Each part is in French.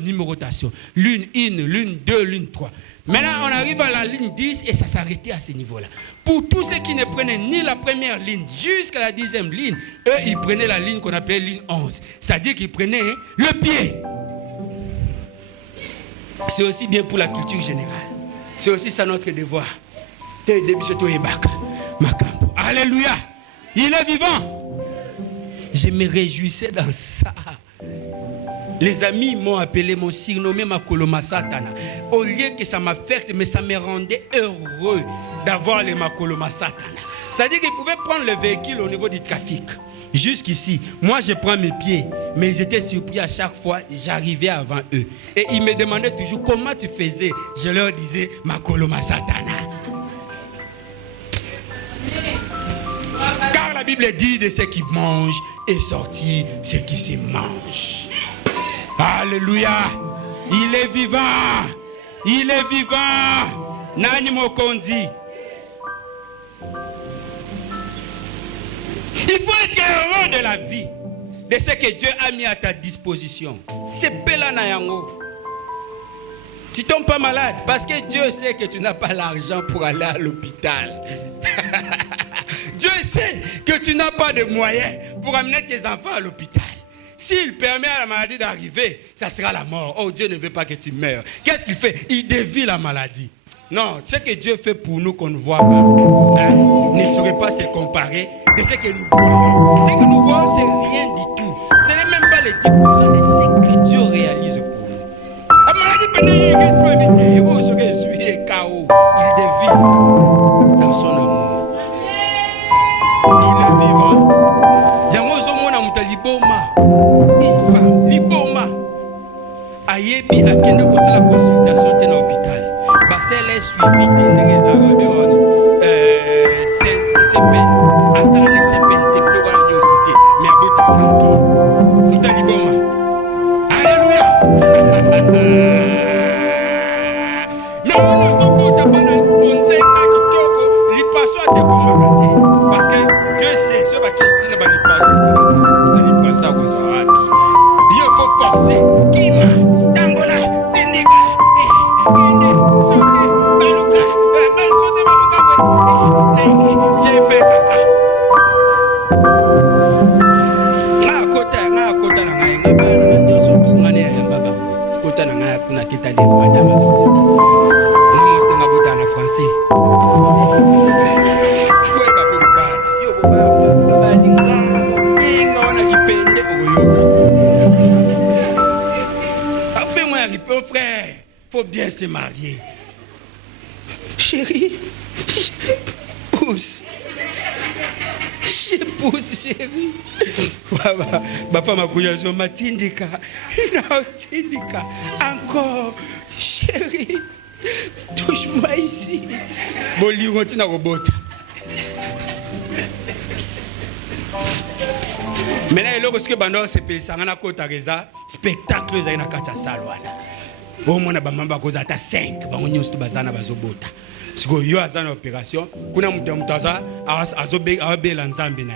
numérotation. Lune 1, lune 2, lune 3. Maintenant, on arrive à la ligne 10 et ça s'arrêtait à ce niveau-là. Pour tous ceux qui ne prenaient ni la première ligne jusqu'à la 10e ligne, eux, ils prenaient la ligne qu'on appelait ligne 11. C'est-à-dire qu'ils prenaient le pied. C'est aussi bien pour la culture générale. C'est aussi ça notre devoir. Alléluia. Il est vivant. Je me réjouissais dans ça. Les amis m'ont appelé, m'ont surnommé Makoloma Satana. Au lieu que ça m'affecte, mais ça me rendait heureux d'avoir les Makoloma Satana. C'est-à-dire qu'ils pouvaient prendre le véhicule au niveau du trafic. Jusqu'ici, moi je prends mes pieds, mais ils étaient surpris à chaque fois, j'arrivais avant eux. Et ils me demandaient toujours comment tu faisais. Je leur disais Makoloma Satana. Car la Bible dit de ceux qui mangent est sorti ce qui se mange. Alléluia. Il est vivant. Il est vivant. Nani Mokonzi. Il faut être heureux de la vie, de ce que Dieu a mis à ta disposition. C'est Pela Nayango. Tu tombes pas malade parce que Dieu sait que tu n'as pas l'argent pour aller à l'hôpital. Dieu sait que tu n'as pas de moyens pour amener tes enfants à l'hôpital. S'il permet à la maladie d'arriver, ça sera la mort. Oh, Dieu ne veut pas que tu meurs. Qu'est-ce qu'il fait? Il dévie la maladie. Non, ce que Dieu fait pour nous qu'on ne voit pas, ne saurait pas se comparer de ce que nous voyons. Ce que nous voyons, c'est rien du tout. Ce n'est même pas les 10% de ce que Dieu réalise pour nous. La maladie peut dire qu'il est chaos. Il dévisse dans son amour. Il est vivant. Une femme, liboma. Ayebi a kende ko la consultation dans l'hôpital. Elle est suivie de les arabes c'est peine. Asala ne c'est peine te plus à l'université. Mais à bout de nous t'as liboma. Alléluia. Mais on a fait pour ta bonne bonne à kitoko, li passo à te commander. Parce que Dieu sait ce qui dit ne va pas passer. Li passo à cause rapide. Il faut forcer. Qui m'a tambola tindiga. J'ai fait caca. Frère, faut bien se marier. Chérie, pousse. Je pousse, chérie. Ma femme a couillé sur ma tindika. Tindika. Encore. Chérie, touche-moi ici. Bon, on na robot. Maintenant, il y a ce que Bando se paye. Ça a un spectacle. Il y a un salwana. Au moins, on a 5. On a 5. Si vous avez une opération, vous avez une opération, vous avez une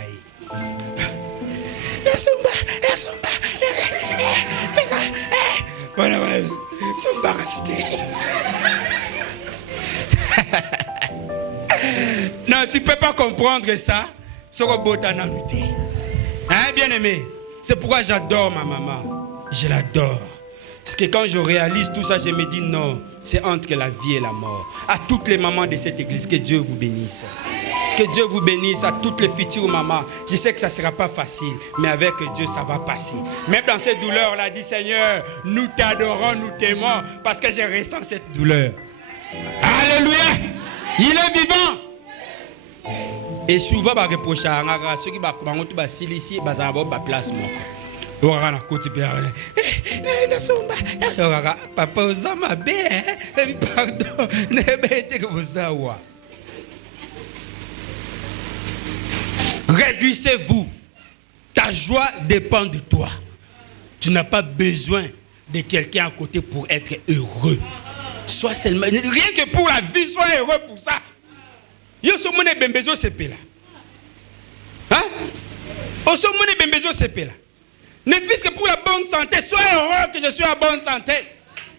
non, tu ne peux pas comprendre ça. Hein, bien aimé, c'est pourquoi j'adore ma maman. Je l'adore. Parce que quand je réalise tout ça, je me dis non, c'est entre la vie et la mort. À toutes les mamans de cette église, que Dieu vous bénisse. Que Dieu vous bénisse à toutes les futures mamans. Je sais que ça ne sera pas facile, mais avec Dieu, ça va passer. Même dans cette douleur, on a dit, Seigneur, nous t'adorons, nous t'aimons, parce que je ressens cette douleur. Alléluia! Il est vivant! Et souvent, on reproche à ceux qui sont ici, ils ont place. Papa, pardon. Réjouissez-vous. Ta joie dépend de toi. Tu n'as pas besoin de quelqu'un à côté pour être heureux. Sois seulement. Rien que pour la vie, sois heureux pour ça. Yo so mone bembezo sepela. Hein? O so mone bembezo sepela. Ne fût que pour la bonne bonne santé, sois heureux que je suis en bonne santé.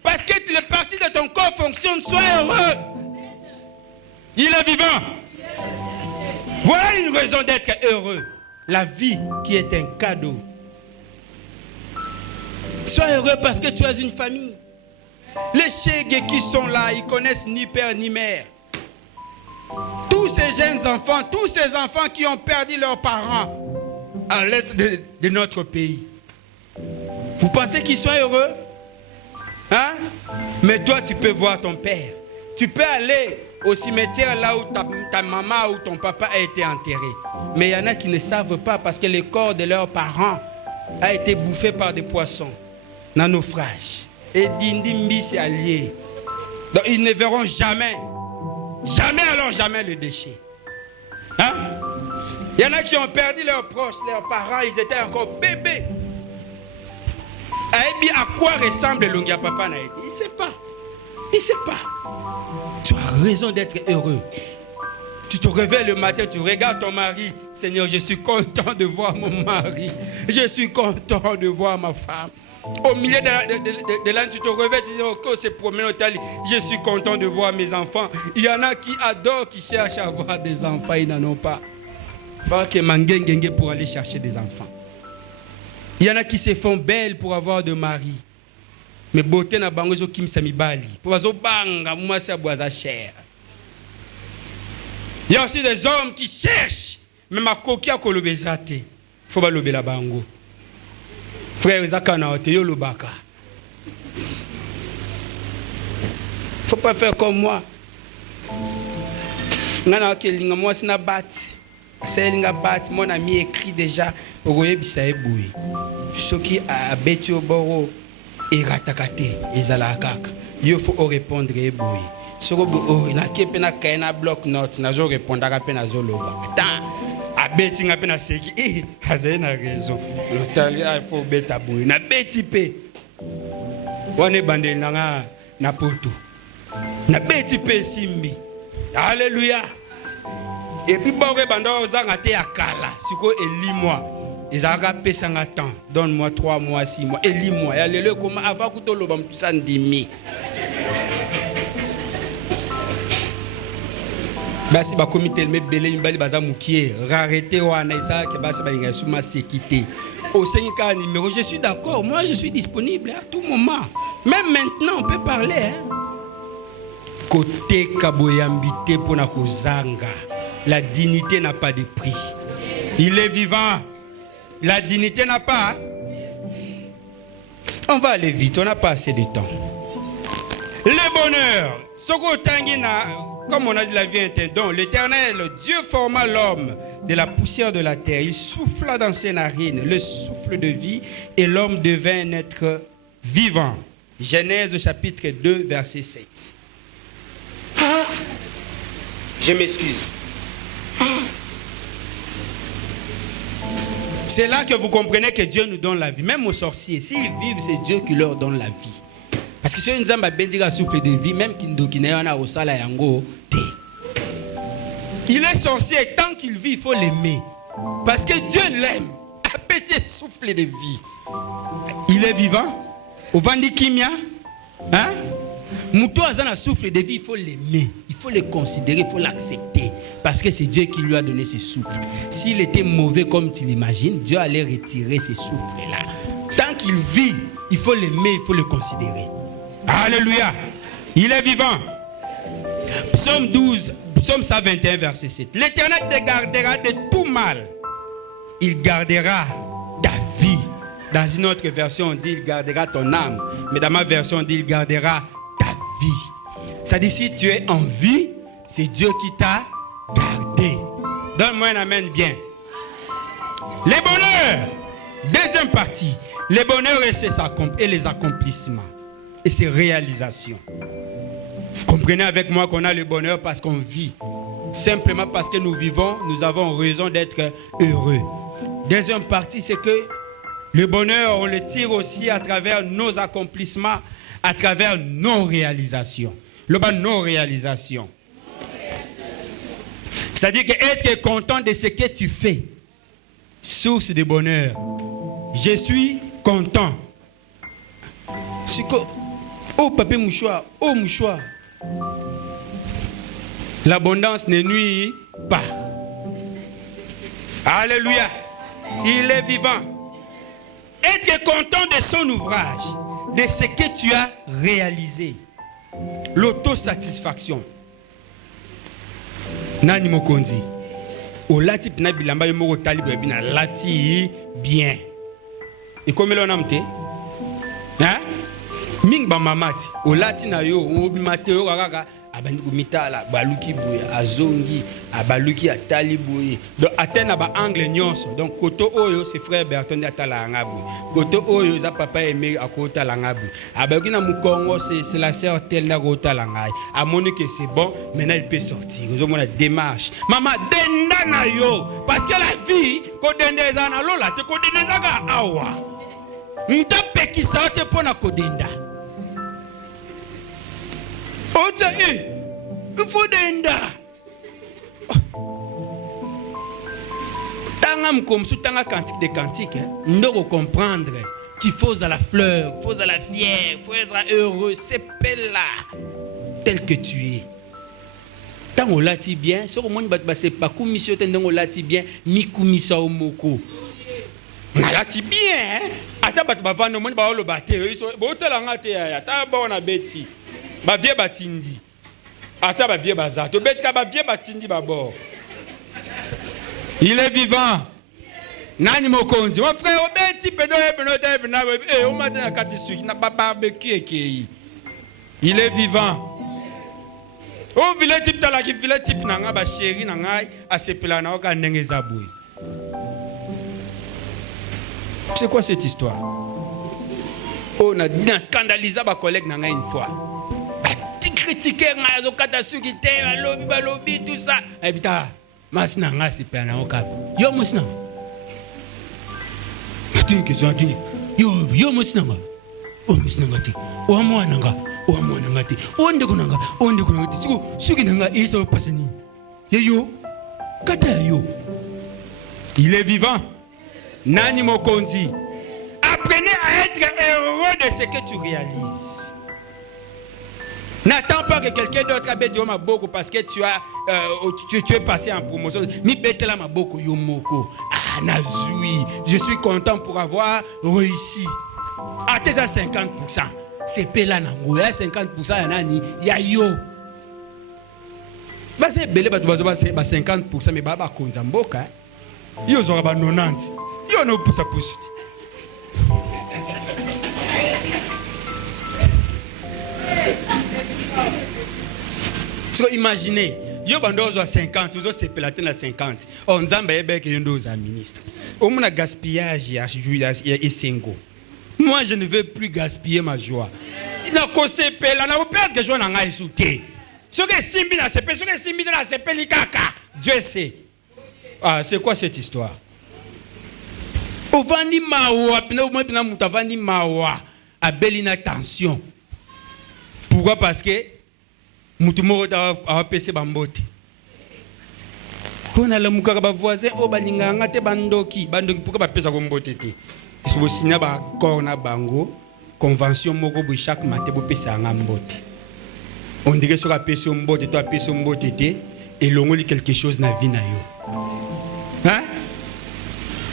Parce que les parties de ton corps fonctionnent, sois heureux. Il est vivant. Voilà une raison d'être heureux. La vie qui est un cadeau. Sois heureux parce que tu as une famille. Les chègues qui sont là, ils connaissent ni père ni mère. Tous ces jeunes enfants, tous ces enfants qui ont perdu leurs parents à l'est de notre pays. Vous pensez qu'ils sont heureux? Hein? Mais toi, tu peux voir ton père. Tu peux aller au cimetière là où ta maman ou ton papa a été enterré. Mais il y en a qui ne savent pas parce que le corps de leurs parents a été bouffé par des poissons dans naufrage. Et Dindimbi s'est allié. Donc ils ne verront jamais. Jamais alors jamais le déchet. Hein? Il y en a qui ont perdu leurs proches, leurs parents, ils étaient encore bébés. À quoi ressemble Longia Papa Naïti? Il ne sait pas. Il ne sait pas. Tu as raison d'être heureux. Tu te réveilles le matin, tu regardes ton mari. Seigneur, je suis content de voir mon mari. Je suis content de voir ma femme. Au milieu de l'année, tu te réveilles, tu dis, ok, c'est promener au tali. Je suis content de voir mes enfants. Il y en a qui adorent, qui cherchent à avoir des enfants, ils n'en ont pas. Parce que mangengenge pour aller chercher des enfants. Il y en a qui se font belles pour avoir de mari. Mais beauté na bango zo kim samibali. Pour zo banga moi c'est boisa cher. Il y a aussi des hommes qui cherchent mais ma koki a kolobezate. Faut pas lober la bango. Frère Zakana oteyo lobaka. Faut pas faire comme moi. Nana kelinga moi sina bat. C'est linga bat mon ami écrit déjà oye bisa eboué. Ce qui a bêti au boro et ratakate ezala kaka. Il faut répondre eboué. Sorobo o na kepe na kaina bloc note na zo répondre ka pe na zo loba. Attends, a bêti nga pe na seki azai na raison. L'Italia il faut bêta boué na bêti pe. Wane bande na poto. Na bêti pe simbi. Alléluia. Et puis, donne-moi 3 mois, 6 mois. Et lis-moi. Avant que tu aies basi ba comité le belé imbali baza mukie rareté wana isaki basi ba inga suma sécurité au 5 numéro je suis d'accord, moi je suis disponible à tout moment, même maintenant on peut parler hein. Côté kaboyambité pour na kozanga. La dignité n'a pas de prix. Il est vivant. La dignité n'a pas. On va aller vite, on n'a pas assez de temps. Le bonheur. Comme on a dit, la vie est un don. L'Éternel, Dieu forma l'homme de la poussière de la terre. Il souffla dans ses narines le souffle de vie et l'homme devint un être vivant. Genèse chapitre 2, verset 7. Je m'excuse. C'est là que vous comprenez que Dieu nous donne la vie. Même aux sorciers, s'ils vivent, c'est Dieu qui leur donne la vie. Parce que si nous avons un souffle de vie, même il est sorcier, tant qu'il vit, il faut l'aimer. Parce que Dieu l'aime. Apaiser souffle de vie. Il est vivant. Au Vandikimia. Hein? Mouton a un souffle de vie, il faut l'aimer. Il faut le considérer, il faut l'accepter. Parce que c'est Dieu qui lui a donné ce souffle. S'il était mauvais comme tu l'imagines, Dieu allait retirer ce souffle-là. Tant qu'il vit, il faut l'aimer, il faut le considérer. Alléluia. Il est vivant. Psaume 12, Psaume 121, verset 7. L'Éternel te gardera de tout mal. Il gardera ta vie. Dans une autre version, on dit il gardera ton âme. Mais dans ma version, on dit il gardera ta vie. Ça dit si tu es en vie, c'est Dieu qui t'a gardé. Donne-moi un amen bien. Les bonheurs. Deuxième partie. Les bonheurs et les accomplissements. Et ses réalisations. Vous comprenez avec moi qu'on a le bonheur parce qu'on vit. Simplement parce que nous vivons, nous avons raison d'être heureux. Deuxième partie, c'est que le bonheur, on le tire aussi à travers nos accomplissements, à travers nos réalisations. Le bas, nos réalisations. C'est-à-dire qu'être content de ce que tu fais, source de bonheur. Je suis content Oh, papier mouchoir. Oh, mouchoir. L'abondance ne nuit pas. Alléluia. Il est vivant. Être content de son ouvrage, de ce que tu as réalisé. L'autosatisfaction. Nani mokonzi. O lati pina bilamba yomoko talibu ebina lati bien. Et comme l'on a mte, hein? Ming ba mamati. O lati na yo, o bimate yo kaka. Abani kumitala baluki boye azongi abaluki atali boye donc atteindre ba angle nyonso donc koto oyo c'est frère Berton atala ngabu koto oyo za papa aimé akota la ngabu abaki na mukongo c'est la sœur telle na kota la ngai amoni que c'est bon maintenant il peut sortir vous avez la démarche maman denda na yo parce que la vie ko dendeza na lola te ko dendeza ka awa nta pekisa te pona ko denda. Il faut denda. Tangam comme sous tanga cantique de cantique, nous devons comprendre qu'il faut à la fleur, il faut à la fière, il faut être heureux, c'est là tel que tu es. Tant on l'a dit bien, sur le monde c'est pas comme monsieur tant on l'a dit bien, mi kumisa au moko. On l'a dit bien. Ata bat ba vano monde ba lo bater, bo telanga te ya, ta ba na beti. Ba vie batindi. Ata ba vie bazato. Betika ba vie batindi babor. Il est vivant. Nani mokonzi. Mon frère obeti pedo te na o matin na kati suki na ba barbecue ekei. Il est vivant. O vile type tala ki vile type na nga ba chéri na ngai asepela na oka ndenge zaboué. C'est quoi cette histoire? On a scandalisé ma collègue une fois. Tu critiques les catastrophes, le lobby, tout ça. Et puis, mas nanga c'est pas un cap. Yo musna. Tu que je dis. Yo musna. Oh musna ngati. Oh moi nanga. Oh moi nangati. Onde kunanga. Onde kunanga. Suki nanga isa pasani. Yo. Kata yo. Il est vivant. Nani mokonzi. Apprenez à être heureux de ce que tu réalises. N'attends pas que quelqu'un d'autre a bêté ma boko parce que tu es passé en promotion. Mi bêté la ma boko yo moko. Ah nazui. Je suis content pour avoir réussi. À tes 50%. C'est pela nango. Ya 50% ya nani ya yo. Ba c'est belé ba 50% mais ba konza mboka. Yo zora ba 90. Yo no poussa pousse. So imaginez, yo bandozo à 50, vous c'est pelatin à 50. On nzamba yebe ke yondo za ministre. Au moins gaspillage ya esengo. Moi je ne veux plus gaspiller ma joie. Na kose pela na perdre que joie na ngai souté. Ce que simbi na sepe, ce que simbi na sepe likaka. Dieu sait. Ah, c'est quoi cette histoire? Ovani mawa, pina mutavani mawa, a belina tension. Pourquoi? Parce que mutumoro a pese bambote. Pona la mukaka ba voisin o balinga ngate bandoki pourquoi ba pesa ko mbote te. Parce que sinya ba corna bango convention moko bo chaque matin bo pesa ngambote. On dirait sur a pese mbote to a pese mbote te et longoli quelque chose na vie na yo. Hein?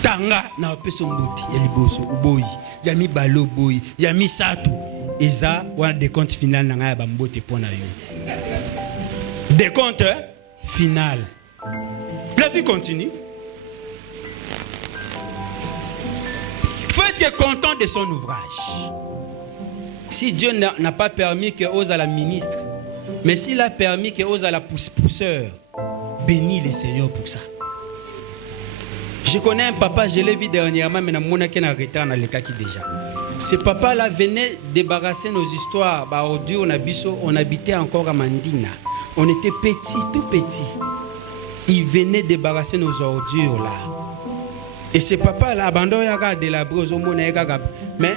Tanga na peso mbuti ya liboso uboyi ya mi balo boyi ya mi satu eza wana de compte final na ngaya bambote pona yo de compte final. La vie continue. Il faut être content de son ouvrage. Si Dieu n'a pas permis que Ose à la ministre, mais s'il a permis que Ose à la pousseur, bénis le Seigneur pour ça. Je connais un papa, je l'ai vu dernièrement, mais je suis en retard dans le cas qui déjà. Ce papa-là venait débarrasser nos histoires. On habitait encore à Mandina. On était petits, tout petits. Il venait débarrasser nos ordures là. Et ce papa-là, mais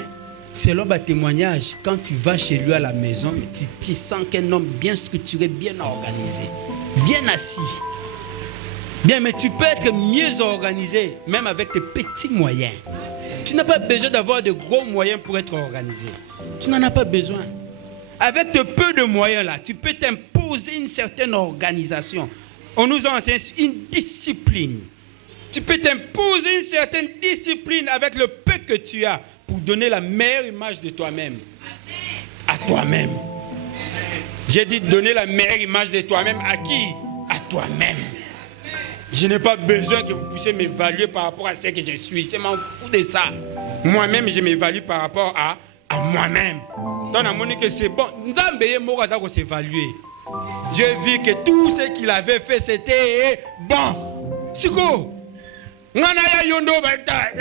selon le témoignage, quand tu vas chez lui à la maison, tu sens qu'un homme bien structuré, bien organisé, bien assis. Bien, mais tu peux être mieux organisé, même avec tes petits moyens. Tu n'as pas besoin d'avoir de gros moyens pour être organisé. Tu n'en as pas besoin. Avec de peu de moyens là, tu peux t'imposer une certaine organisation. On nous a enseigné une discipline. Tu peux t'imposer une certaine discipline avec le peu que tu as pour donner la meilleure image de toi-même. À toi-même. J'ai dit donner la meilleure image de toi-même à qui? À toi-même. Je n'ai pas besoin que vous puissiez m'évaluer par rapport à ce que je suis. Je m'en fous de ça. Moi-même, je m'évalue par rapport à moi-même. Dans la monnaie que c'est bon. Nous s'évaluer. Dieu vit que tout ce qu'il avait fait, c'était bon. Siko. Et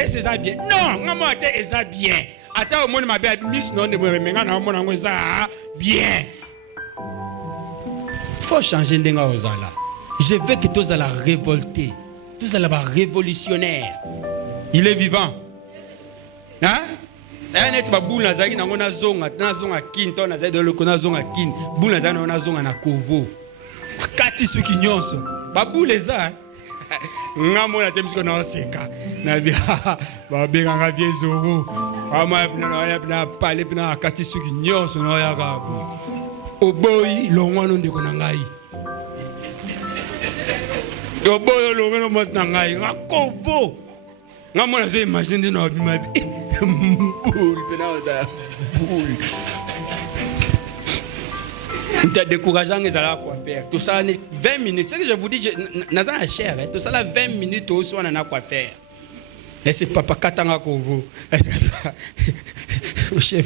c'est ça bien. Non, c'est ça bien. Attends, mon m'a bien. Il faut changer de là. Je veux que tous allez révolter. Tous allez être révolutionnaire. Il est vivant. Hein? Net ba bula zaki na ngona zonga kinto na zaidi lokona zonga kin bula zana na zonga na kovo kati suki nyonso ba bula za ngamo na temsiko na oseka na bi ba benga nga vie zoro ama na pale na kati suki nyonso na ya gabu oboyi longwano ndeko na ngai oboyo longwano mos na ngai kovo ngamo na zo imagine na bi boule, boule. On t'a décourageant les à quoi faire. Tout ça, 20 minutes. C'est que je vous dis, n'a pas cher. Tout ça, 20 minutes aussi, on en a quoi faire. Laissez papa Katanga Kovo. Chef,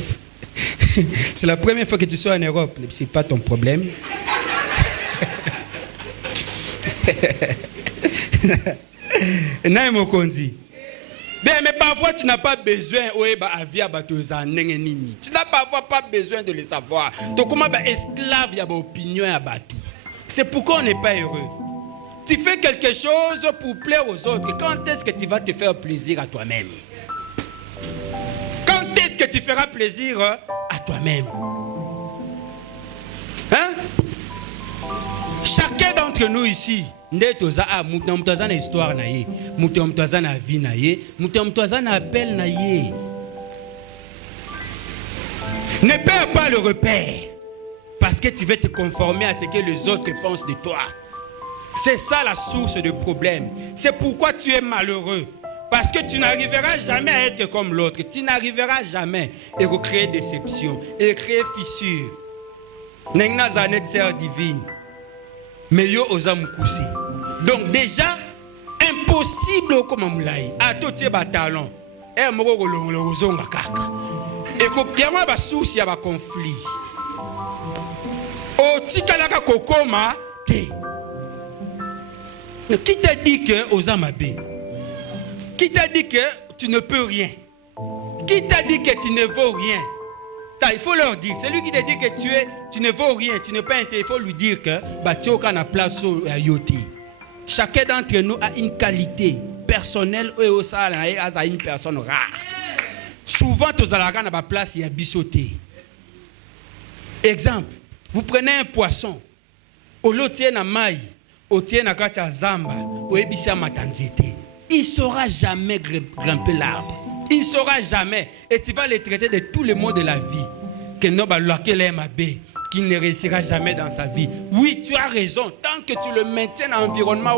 c'est la première fois que tu sois en Europe. C'est pas ton problème. Naïmo Kondi. Mais parfois tu n'as pas besoin tu n'as parfois pas besoin de le savoir. Donc comment esclave y a opinion à battu. C'est pourquoi on n'est pas heureux. Tu fais quelque chose pour plaire aux autres. Quand est-ce que tu vas te faire plaisir à toi-même? Quand est-ce que tu feras plaisir à toi-même? Hein? Chacun d'entre nous ici, ndetoza a mutamutaza na histoire na ye, mutamutaza na vie na ye, mutamutaza na appel na ye. Ne perds pas le repère parce que tu veux te conformer à ce que les autres pensent de toi. C'est ça la source du problème. C'est pourquoi tu es malheureux. Parce que tu n'arriveras jamais à être comme l'autre. Tu n'arriveras jamais à recréer déception, et créer fissure. N'engna zanet sœur divine. Mais yo ozamukusi. Donc déjà impossible comme moulai. A tout tes talons. Et moko kolongolo ozonga kaka. Et ko kiama ba souci ya ba conflit. O tikalaka kokoma te. Mais qui t'a dit que ozamabe? Qui t'a dit que tu ne peux rien? Qui t'a dit que tu ne vaux rien? Il faut leur dire, c'est lui qui te dit que tu ne vaux rien, tu n'es pas intéressé. Il faut lui dire que tu as place à Yoti. Chacun d'entre nous a une qualité personnelle et au sein a une personne rare. Souvent, tu as la place et à bissoter. Exemple, vous prenez un poisson, au lotier na maï, au tien na kata zamba, au ebissa matanzete. Il ne saura jamais grimper l'arbre. Il ne saura jamais. Et tu vas le traiter de tous les mots de la vie. Qu'il qui ne réussira jamais dans sa vie. Oui, tu as raison. Tant que tu le maintiens dans l'environnement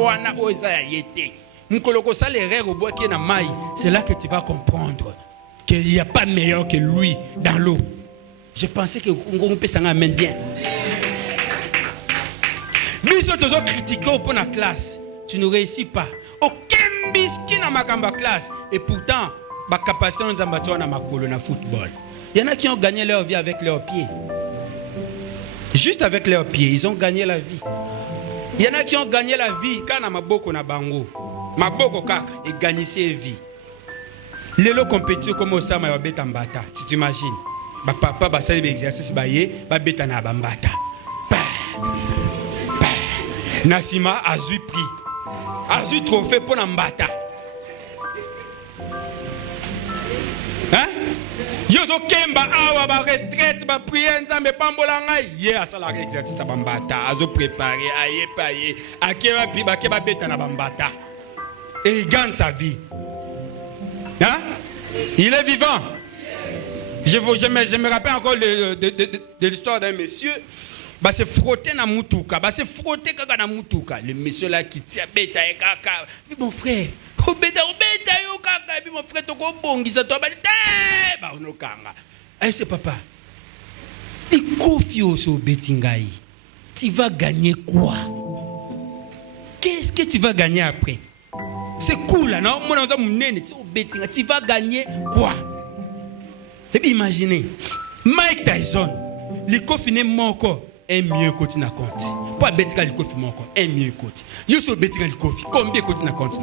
c'est là que tu vas comprendre qu'il n'y a pas meilleur que lui dans l'eau. Je pensais que on peut s'en amener bien. Nous sommes critiqués pour la classe. Tu ne réussis pas. Aucun biscuit dans ma classe. Et pourtant, ma capacité de na football. Il y en a qui ont gagné leur vie avec leurs pieds. Juste avec leurs pieds, ils ont gagné la vie. Il y en a qui ont gagné la vie quand on a maboko na bango. Maboko kaka et gagné ses vies. Les lots compétitifs comme ça ma beta mbata. Tu t'imagines? Ba papa ba sali exercice ba ye, ba beta na bambata. Nassima a eu prix. A eu trophée pour Nambata. Hein? Yozo Kemba awa ba retraite ba prière nzambe pambola ngai. Ye asala exercice bambata, azo préparer aye paye, akeba pi ba keba beta na bambata. Et il gagne sa vie. Hein? Il est vivant. Je me rappelle encore de l'histoire d'un monsieur. Bah c'est frotter na mutuka, bah c'est frotter kaka na mutuka. Le monsieur là qui tient beta et kaka. Mais mon frère, beta yo kaka, puis mon frère toko bongisa to bah on kanga. Eh c'est papa. Et confio so betingai. Tu vas gagner quoi? Qu'est-ce que tu vas gagner après? C'est cool là, non? Moi on munene, tu vas gagner quoi? Et puis imaginez, Mike Tyson, le coffre mon corps. Un mieux côté na compte. Pas betika le coffre mon corps. Un mieux côté. You so betika le coffre. Combien côté na compte?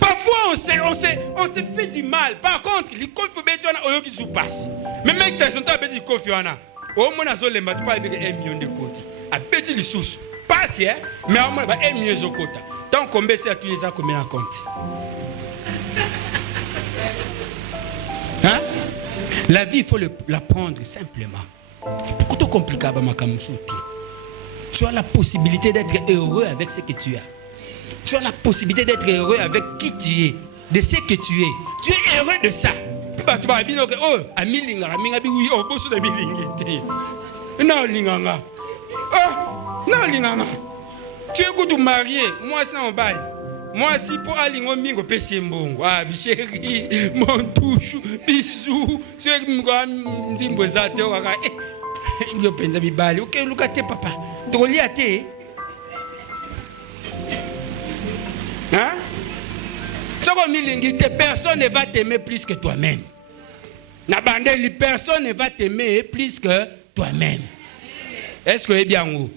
Parfois on se fait du mal. Par contre, le coffre betika na oyo qui se passe. Mais mec t'as son temps betika le coffre ana. Au moins na zo le mat pas avec 1 million de côté. A betika le sous. Passe hein. Mais au moins ba 1 million zo côté. Tant combien c'est à tous les ans combien en compte? Hein? La vie il faut la prendre simplement. Pourquoi tout compliqué? Tu as la possibilité d'être heureux avec ce que tu as. Tu as la possibilité d'être heureux avec qui tu es, de ce que tu es. Tu es heureux de ça. Tu es goût marié, moi c'est en bail. Moi si pour aller au mingo pesi mbongo. Ah bichéri, mon touchou, bisou, c'est que nzimbo zate okaka. Yo penza bibali. OK, lukate papa. Toli ate. Hein? Soko milingi te personne ne va t'aimer plus que toi-même. Na bandeli personne ne va t'aimer plus que toi-même. Est-ce que est bien ou?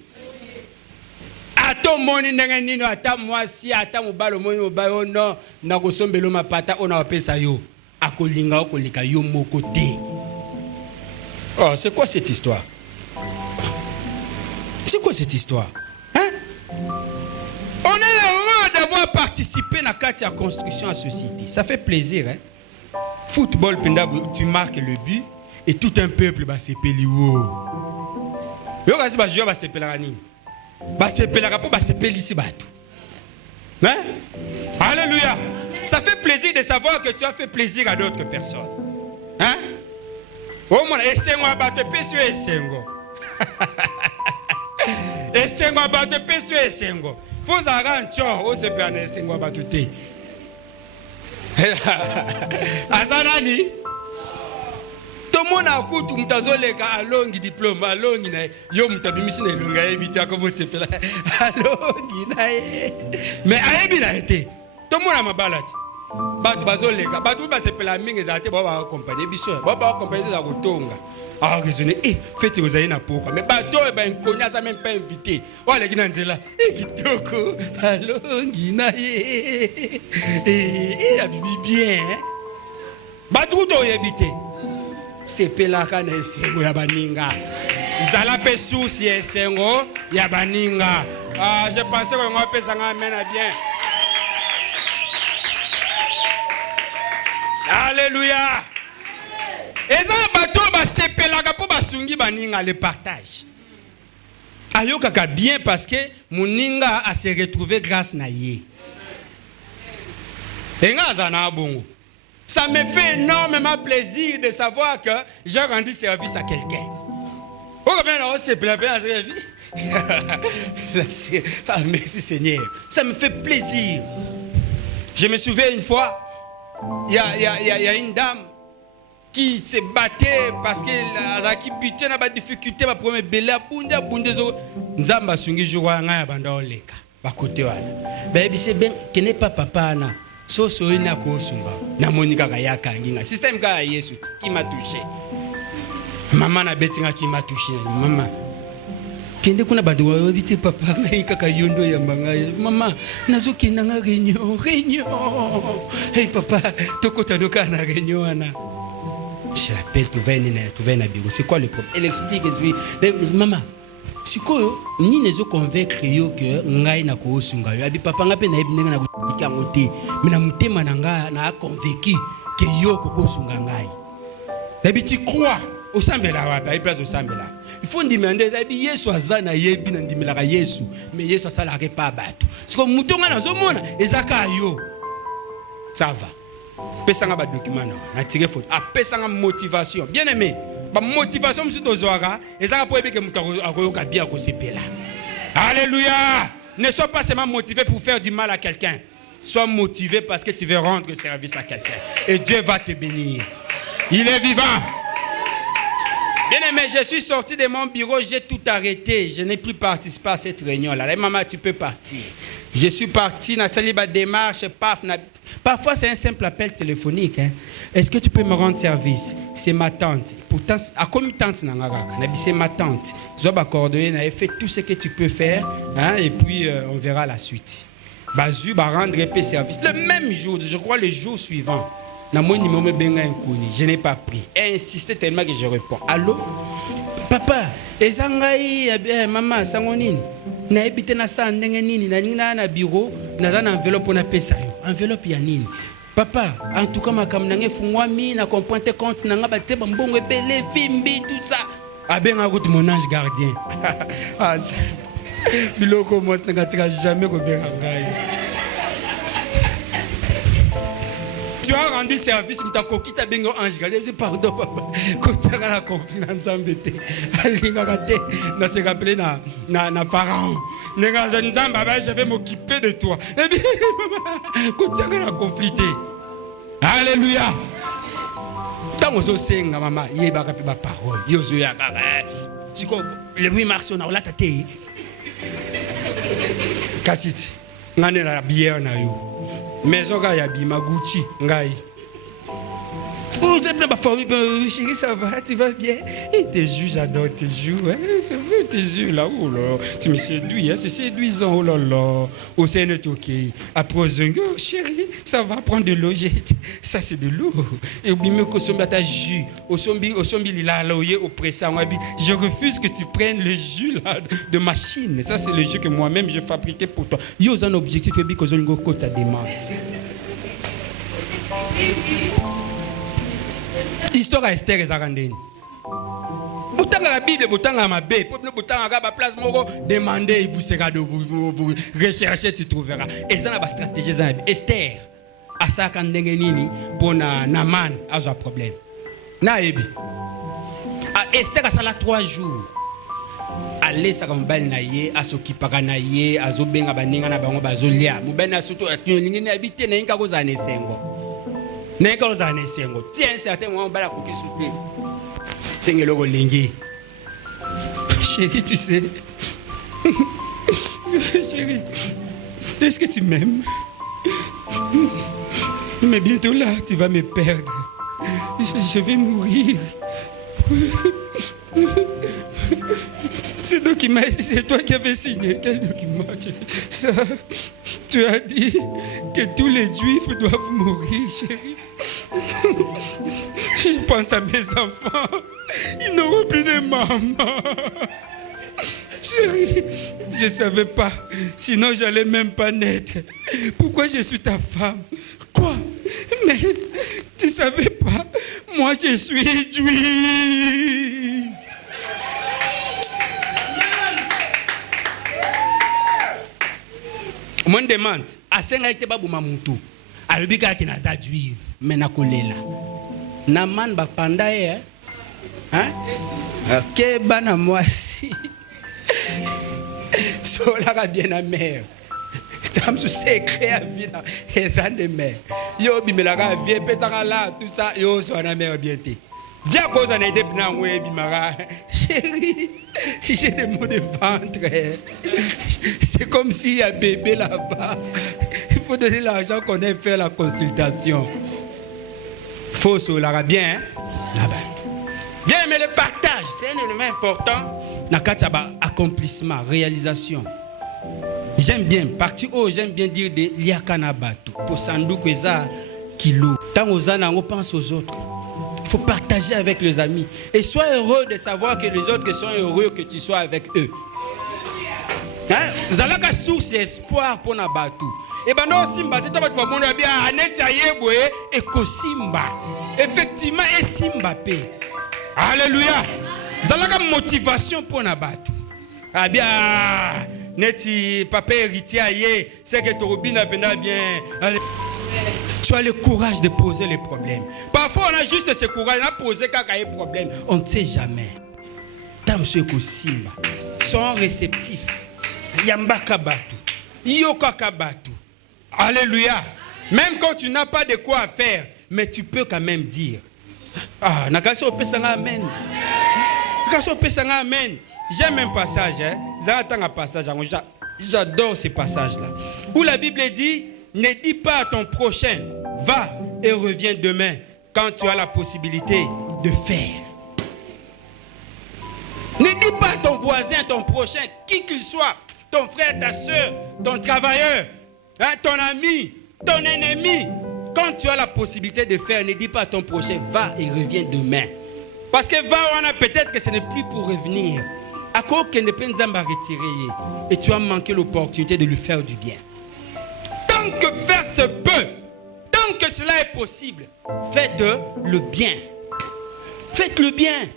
Ato moni ndenge nino ata mwasi ata mobalo moni mobalo no na kosombelo mapata ona wapesa yo akolinga okolika yo moko te. Oh, c'est quoi cette histoire? C'est quoi cette histoire? Hein? On est heureux d'avoir participé à la construction de la société. Ça fait plaisir, hein? Football, tu marques le but et tout un peuple va se péler. Hein? Alléluia. Ça fait plaisir de savoir que tu as fait plaisir à d'autres personnes. Hein? Oh mon, esengo abato peso esengo. Esengo abato peso esengo. Faut arancho o se perne esengo abato te. Azanani? Tomona kutu mtazoleka alongi diplôme alongi na yo mtabimisi na ilonga evita comme se pela. Alongi na e. Mais ayebi na été. Tomona mabalati. Batu bazoleka batu basepela mingi za te baba accompagner biso baba accompagner za kotonga ah raisonner fete ozayi na poko mais bato ba inkonya za même pas invité wala kina nzela kitoko alongi na ye abibi bien batu to yebite sepela kana esengo ya baninga zala pe souci esengo ya baninga ah je pensais qu'on va pesa amen bien. Alléluia. Et ça, bateau va sepelaka pour basungi baninga le partage. Ayokaka bien parce que moninga a se retrouvé grâce na ye. Enga zana bongo. Ça me fait énormément plaisir de savoir que j'ai rendu service à quelqu'un. Oh bien on se plaît à vie. Ah merci Seigneur. Ça me fait plaisir. Je me souviens une fois. Il y a une dame qui se battait parce qu'elle a buté dans des difficultés pour premier belé abunde zo nzamba sungi jowa nga ya banda oleka ba côté wana baby c'est ben que n'est pas papa na so ina ko sunga na monika ka yaka nginga système ka Yesu qui m'a touché maman na betinga qui m'a touché maman kende kuna bantu wabite papa ngai kaka yondo ya manga mama nazokenda nga réunion hey papa tokota doka na réunion ana je l'appelle tu viens na bureau c'est quoi le problème elle explique maman siko ni nezo convaincre yo que ngai na ko sunga yo abi papa nga pe na ebinga na ko kangote mina mutema na nga na convaincu que yo ko sunga ngai nabi tu crois au sambela wapi place au sambela il faut demander zabi Yesu azana yebi na ndimela Yesu mais Yesu asala pas bato siko mutonga na zomona ezaka yo ça va pesanga ba document na tirer photo apesanga motivation bien aimé ba motivation msu tozwaka ezaka po ebike mutu akoyoka bien akosepela. Alléluia. Ne sois pas seulement motivé pour faire du mal à quelqu'un, sois motivé parce que tu veux rendre service à quelqu'un et Dieu va te bénir. Il est vivant. Bien aimé, je suis sorti de mon bureau, j'ai tout arrêté. Je n'ai plus participé à cette réunion-là. Là, maman, tu peux partir. Je suis parti dans la démarche, paf. Parfois, c'est un simple appel téléphonique. Hein. Est-ce que tu peux me rendre service? C'est ma tante. Pourtant, à comme tante, c'est ma tante. Zoba coordonné, fait tout ce que tu peux faire. Hein, et puis, on verra la suite. Bazu va rendre service. Le même jour, je crois le jour suivant. Je n'ai pas pris. Elle insistait tellement que je réponds. Allô? Papa, maman, sangonini. Na ebité na sa ndenge nini na nina na bureau na na enveloppe na pesa yo. Enveloppe ya nini? Papa, en tout cas makam nange fungwami na comprendre compte na ngaba te mbongo ebele vimbi tout ça. Abenga ko mon ange gardien. Biloko mo na tika jamais ko benga ngai. Tu as rendu service, mais tu as coquille bengo ange gardien. Je dis pardon papa. Quand tu as la confiance en bête, na se rappeler na pharaon. Je vais m'occuper de toi. Et bien maman, quand tu as la conflité. Alléluia. Tant que je maman, il y a pas parole. Yozo ya kaka. Si ko le 8 mars on a la tête. Kassit. Ngane la bière na yo. Maison ga ya bi Gucci ngai. Oh, j'ai plein de famille, chérie, ça va, tu vas bien? Et tes yeux, j'adore tes yeux, hein? C'est vrai, tes yeux là, oh là, tu me séduis, hein? C'est séduisant, oh là là. Oh, c'est notre ok. Après, oh chérie, ça va, prendre de l'eau, ça c'est de l'eau. Et oublie que sombi ta jus, au sombi là, au pressant, je refuse que tu prennes le jus là de machine. Ça c'est le jus que moi-même j'ai fabriqué pour toi. Yo, un objectif, et puis que je ne go côté demande. Histoire à Esther et Zarandine. Boutanga la Bible, boutanga ma bé, boutanga la place moko, demandez, vous sera de vous rechercher, tu trouveras. Et ça n'a pas stratégie. Esther, à ça quand nini pour Naman a un problème. Naebi. Esther a ça là 3 jours. Allez ça comme bal naie, à s'occuper naie, à zobenga baninga na bango bazolia. Mubena surtout à tu habité na inka koza ne sengo. Tiens, certains moments, on va la couper sous pied. C'est le lingi. Chérie, tu sais. Chérie, est-ce que tu m'aimes? Mais bientôt là, tu vas me perdre. Je vais mourir. Ce document, c'est toi qui avais signé. Quel document? Ça, tu as dit que tous les Juifs doivent mourir, chérie. Je pense à mes enfants. Ils n'auront plus de maman. Chérie, je ne savais pas. Sinon, je n'allais même pas naître. Pourquoi je suis ta femme? Quoi? Mais tu ne savais pas? Moi, je suis juif. On me demande, à 5 ans, tu n'as pas de alubika ki naza juive mena kolela naman ba panda ye hein ke bana mwasi so la ka bien na mère tam su secret à vie eza de mère yo bimela ka vie pesa ka la tout ça yo so na mère bien té viens cause na ide na ngwe bimara chérie j'ai des maux de ventre c'est comme s'il y a bébé là-bas. Il faut donner l'argent qu'on ait fait la consultation. Faut cela bien, hein? Bien, mais le partage, c'est un élément important. Nakataba, accomplissement, réalisation. J'aime bien, partie haut, j'aime bien dire de liakanabatu. Pour Sandou Kweza, kilo. Tant aux ans, on pense aux autres. Il faut partager avec les amis. Et sois heureux de savoir que les autres sont heureux que tu sois avec eux. Zalaka source d'espoir pour Nabatu. Et ben non, Simba, tu t'as pas bon bien Anetia Yebwe et Kosimba. Effectivement, et Simba P. Alléluia. Zalaka motivation pour Nabatu. Ah bien, Neti, papa héritier, c'est que tu robines bien. Tu as le courage de poser les problèmes. Parfois, on a juste ce courage, on a posé quand il y a des problèmes. On ne sait jamais. Tam ceux qui sont réceptifs. Yamba kabatu. Yoka kabatu. Alléluia. Même quand tu n'as pas de quoi faire, mais tu peux quand même dire. Ah, nakaso opesanga amen. Nakaso opesanga amen. J'aime un passage, j'adore ce passage-là. Où la Bible dit, ne dis pas à ton prochain, va et reviens demain, quand tu as la possibilité de faire. Ne dis pas à ton voisin, ton prochain, qui qu'il soit, ton frère, ta soeur, ton travailleur, ton ami, ton ennemi, quand tu as la possibilité de faire, ne dis pas à ton prochain, va et reviens demain. Parce que va, on a peut-être que ce n'est plus pour revenir. À quoi qu'on ne peut pas retirer. Et tu as manqué l'opportunité de lui faire du bien. Tant que faire se peut, tant que cela est possible, faites le bien. Faites le bien.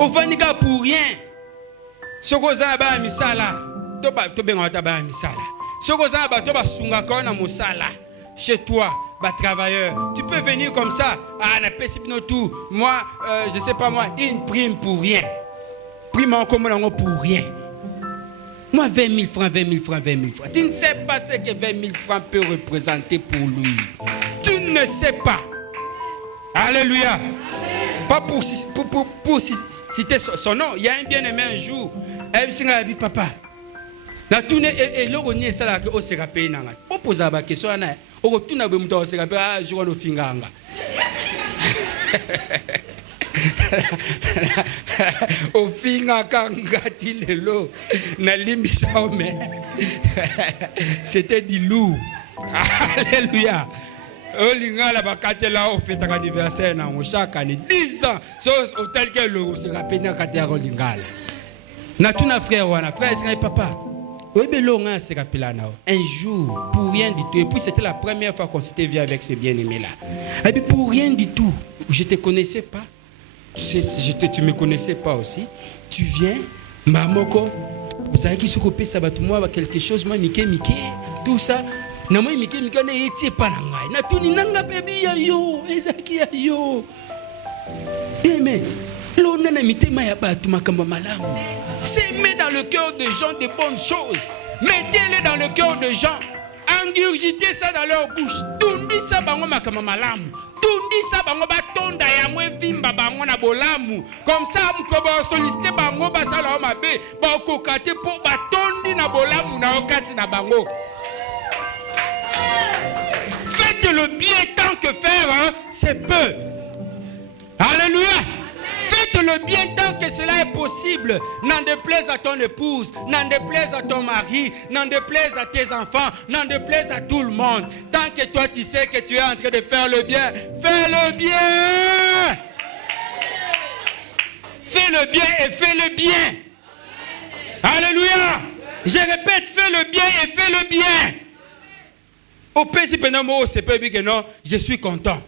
Au vaniga pour rien. Sokoza ba misala. Toba benga ba misala. Sokoza ba toba sunga kona musala. Chez toi, travailleur, tu peux venir comme ça. Ah, na pesipino tout. Moi, je sais pas moi, une prime pour rien. Prime en commun pour rien. Moi, 20 000 francs, 20 000 francs, 20 000 francs. Tu ne sais pas ce que 20 000 francs peut représenter pour lui. Tu ne sais pas. Alléluia. Amen. Pas pour citer son nom. Il y a un bien-aimé un jour. Elle a dit, papa. La tournée et l'oronier, ça là, on s'est rappelé. On pose la question. On retourne à Bemouta, on s'est rappelé. Ah, je vois nos fingers. Au finga kangati lelo na limbisa mais c'était du loup. Alléluia. Olinga la bakate là au fête anniversaire na chaque année 10 ans so tel que le se rappelle na kate olinga la na tuna frère wana frère c'est papa obelonga se rappelle na un jour pour rien du tout et puis c'était la première fois qu'on s'était vu avec ces bien-aimés là et puis pour rien du tout je te connaissais pas. Tu ne me connaissais pas aussi. Tu viens, mamoko, vous avez qui s'occuper ça va tout moi quelque chose moi Mickey tout ça. Na moi Mickey ne était pas nangai. Na tuni nanga baby yo, ezaki yo. Mais l'on a mitema ya batu makamba malamu. S'aimer dans le cœur des gens de bonnes choses. Mettez-les dans le cœur des gens. Ingurgitez ça dans leur bouche. Tundi ça bango makamba malamu. Tundi ça bango batonda ya mwe vimba bango na bolamu. Comme ça mkoba solliciter bango basala mabe ba kokate po batondi na bolamu na okati na bango. Faites le bien tant que faire c'est peu. Alléluia. Faites le bien tant que cela est possible. N'en déplaise à ton épouse, n'en déplaise à ton mari, n'en déplaise à tes enfants, n'en déplaise à tout le monde. Tant que toi tu sais que tu es en train de faire le bien, fais le bien. Fais le bien et fais le bien. Alléluia. Je répète, fais le bien et fais le bien. Au principe, c'est pas que non, je suis content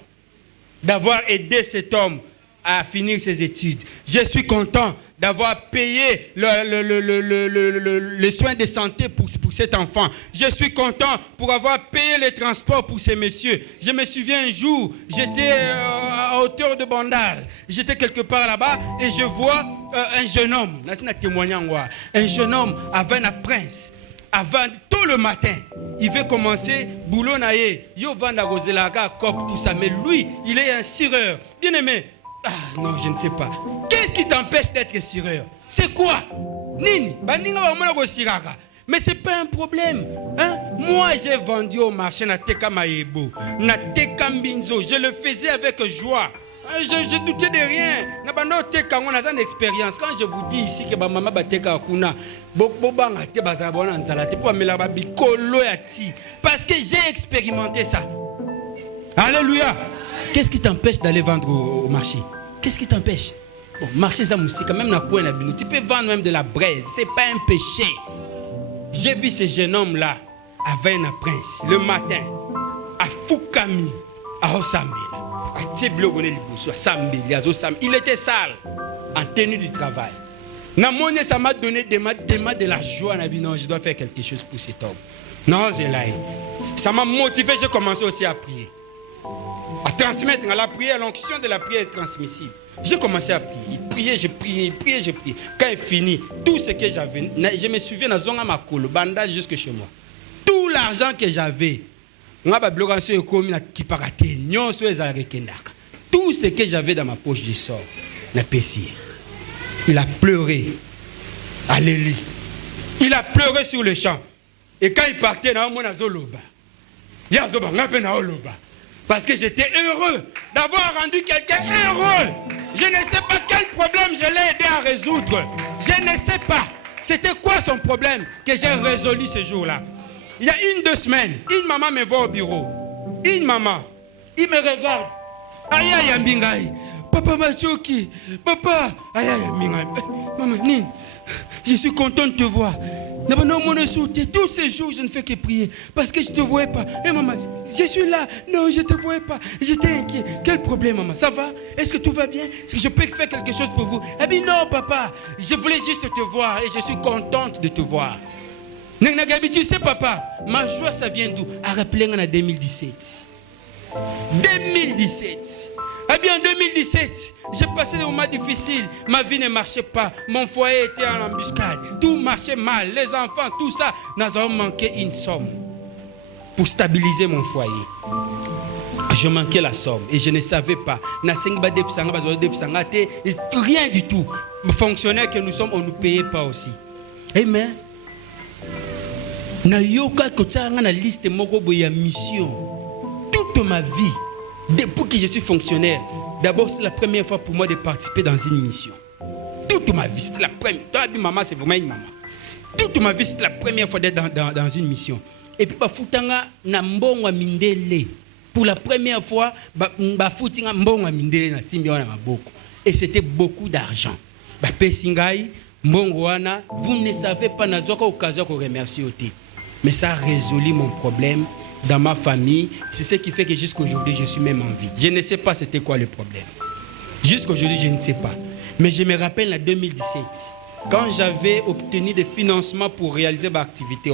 d'avoir aidé cet homme à finir ses études. Je suis content d'avoir payé les soins de santé pour cet enfant. Je suis content pour avoir payé les transports pour ces messieurs. Je me souviens un jour, j'étais à hauteur de Bandal. J'étais quelque part là-bas et je vois un jeune homme. Un jeune homme avec un prince. Avant, tôt le matin, il veut commencer boulot naïe. Yo vanda rozelaga cop tout ça. Mais lui, il est un sireur. Bien aimé. Ah non, je ne sais pas. Qu'est-ce qui t'empêche d'être sireur? C'est quoi? Nini? Mais c'est pas un problème. Hein? Moi, j'ai vendu au marché na teka maebo, na teka mbinzo. Je le faisais avec joie. Je doutais de rien. On a une expérience. Quand je vous dis ici que maman bateka kuna, parce que j'ai expérimenté ça. Alléluia. Qu'est-ce qui t'empêche d'aller vendre au marché? Qu'est-ce qui t'empêche? Bon, marché ça musique quand même na quoi na bino. Tu peux vendre même de la braise, c'est pas un péché. J'ai vu ce jeune homme là avec un prince le matin à Fukami à Osambela. Il était sale en tenue du travail. Ça m'a donné de la joie. Non, je dois faire quelque chose pour cet homme. Non, c'est là. Ça m'a motivé, j'ai commencé aussi à prier. À transmettre la prière, l'onction de la prière est transmissible. J'ai commencé à prier, j'ai prié. Quand il finit, tout ce que j'avais, je me souviens dans zone à ma colo, bandage jusque chez moi. Tout l'argent que j'avais, tout ce que j'avais dans ma poche du sort, il a pleuré à l'Élie. Il a pleuré sur le champ. Et quand il partait, parce que j'étais heureux d'avoir rendu quelqu'un heureux. Je ne sais pas quel problème je l'ai aidé à résoudre. Je ne sais pas. C'était quoi son problème que j'ai résolu ce jour-là. Il y a 1-2 semaines, une maman me voit au bureau. Une maman. Il me regarde. Aïe aïe mbingai. Papa Machoki. Papa. Aïe aïe mbingai. Maman, Nine, je suis content de te voir. Tous ces jours, je ne fais que prier parce que je ne te voyais pas. Et maman, je suis là. Non, je ne te voyais pas. J'étais inquiet. Quel problème, maman? Ça va? Est-ce que tout va bien? Est-ce que je peux faire quelque chose pour vous? Eh bien, non, papa. Je voulais juste te voir et je suis contente de te voir. Tu sais, papa, ma joie, ça vient d'où? À rappeler en 2017. 2017. Eh bien, en 2017, j'ai passé des moments difficiles. Ma vie ne marchait pas. Mon foyer était en embuscade. Tout marchait mal. Les enfants, tout ça. Nous avons manqué une somme pour stabiliser mon foyer. Je manquais la somme et je ne savais pas. Rien du tout. Les fonctionnaires que nous sommes, on ne nous payait pas aussi. Amen. Nayoka kotanga na liste moko boya mission. Toute ma vie, depuis que je suis fonctionnaire, d'abord c'est la première fois pour moi de participer dans une mission. Toute ma vie, c'est la première. Toi, maman, c'est vraiment une maman. Toute ma vie, c'est la première fois d'être dans une mission. Et puis, bafutanga na mbongo mindele. Pour la première fois, bafutinga mbongo mindele na simbiwa na maboko. Et c'était beaucoup d'argent. Pesingai, mbongo wana, vous ne savez pas nazoka occasion ko remercier oti. Mais ça a résolu mon problème dans ma famille. C'est ce qui fait que jusqu'à aujourd'hui, je suis même en vie. Je ne sais pas c'était quoi le problème. Jusqu'à aujourd'hui, je ne sais pas. Mais je me rappelle en 2017, quand j'avais obtenu des financements pour réaliser ma activité.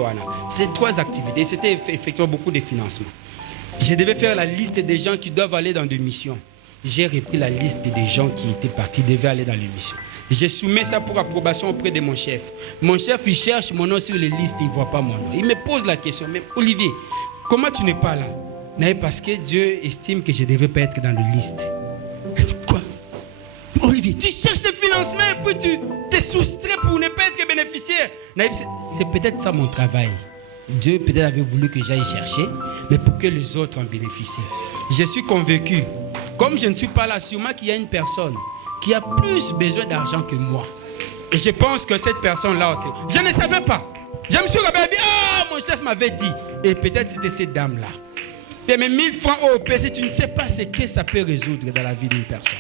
C'était 3 activités. C'était effectivement beaucoup de financements. Je devais faire la liste des gens qui doivent aller dans des missions. J'ai repris la liste des gens qui étaient partis, devaient aller dans les missions. Je soumets ça pour approbation auprès de mon chef. Mon chef, il cherche mon nom sur les listes, il ne voit pas mon nom. Il me pose la question, même Olivier, comment tu n'es pas là? Non, parce que Dieu estime que je ne devais pas être dans la liste. Quoi? Olivier, tu cherches des financements et puis tu te soustrais pour ne pas être bénéficiaire. C'est peut-être ça mon travail. Dieu peut-être avait voulu que j'aille chercher, mais pour que les autres en bénéficient. Je suis convaincu, comme je ne suis pas là, sûrement qu'il y a une personne qui a plus besoin d'argent que moi. Et je pense que cette personne-là aussi. Je ne savais pas. Je me suis rappelé, mon chef m'avait dit. Et peut-être c'était cette dame-là. Mais 1000 francs au PC, tu ne sais pas ce que ça peut résoudre dans la vie d'une personne.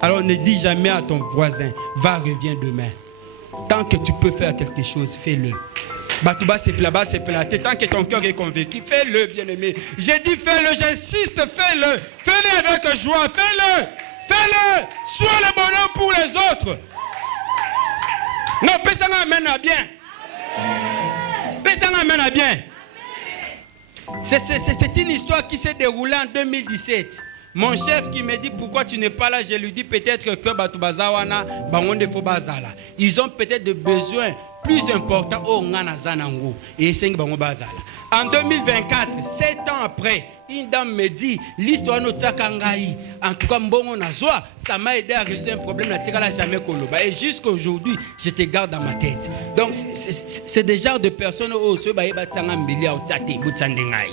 Alors ne dis jamais à ton voisin, va, reviens demain. Tant que tu peux faire quelque chose, fais-le. Batouba c'est là-bas, c'est là. Tant que ton cœur est convaincu, fais-le, bien-aimé. J'ai dit fais-le, j'insiste, fais-le. Fais-le avec joie, fais-le. Fais-le. Sois le bonheur pour les autres. Non, personne amène à bien. Personne amène à bien. C'est une histoire qui s'est déroulée en 2017. Mon chef qui me dit pourquoi tu n'es pas là, je lui dis peut-être que Batoubazawana, Bangonde Fobazala. Ils ont peut-être des besoins plus importants au Nganazanango et Sengbangobazala. En 2024, 7 ans après, une dame me dit l'histoire de Tsakangaï. En tout cas, ça m'a aidé à résoudre un problème jamais Koloba. Et jusqu'à aujourd'hui, je te garde dans ma tête. Donc, c'est des genres de personnes où se baïba Tsangambili au Tsate, Boutsandengaï.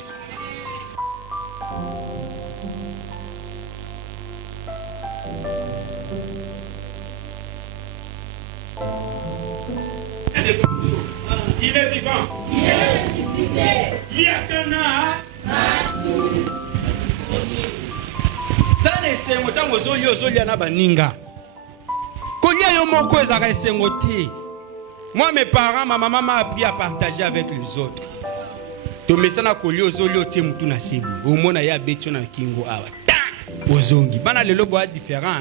Il est vivant. Il est ressuscité. Il y a qu'un an. Ça ne c'est moi tant ozoli na baninga. Kolia yo moko ezaka esengoti. Moi mes parents, ma maman m'a appris à partager avec les autres. To mesana kolia ozoli otie mutu na sebu. Omona ya beto na kingo awa. Ozongi. Bana lelo boa différent.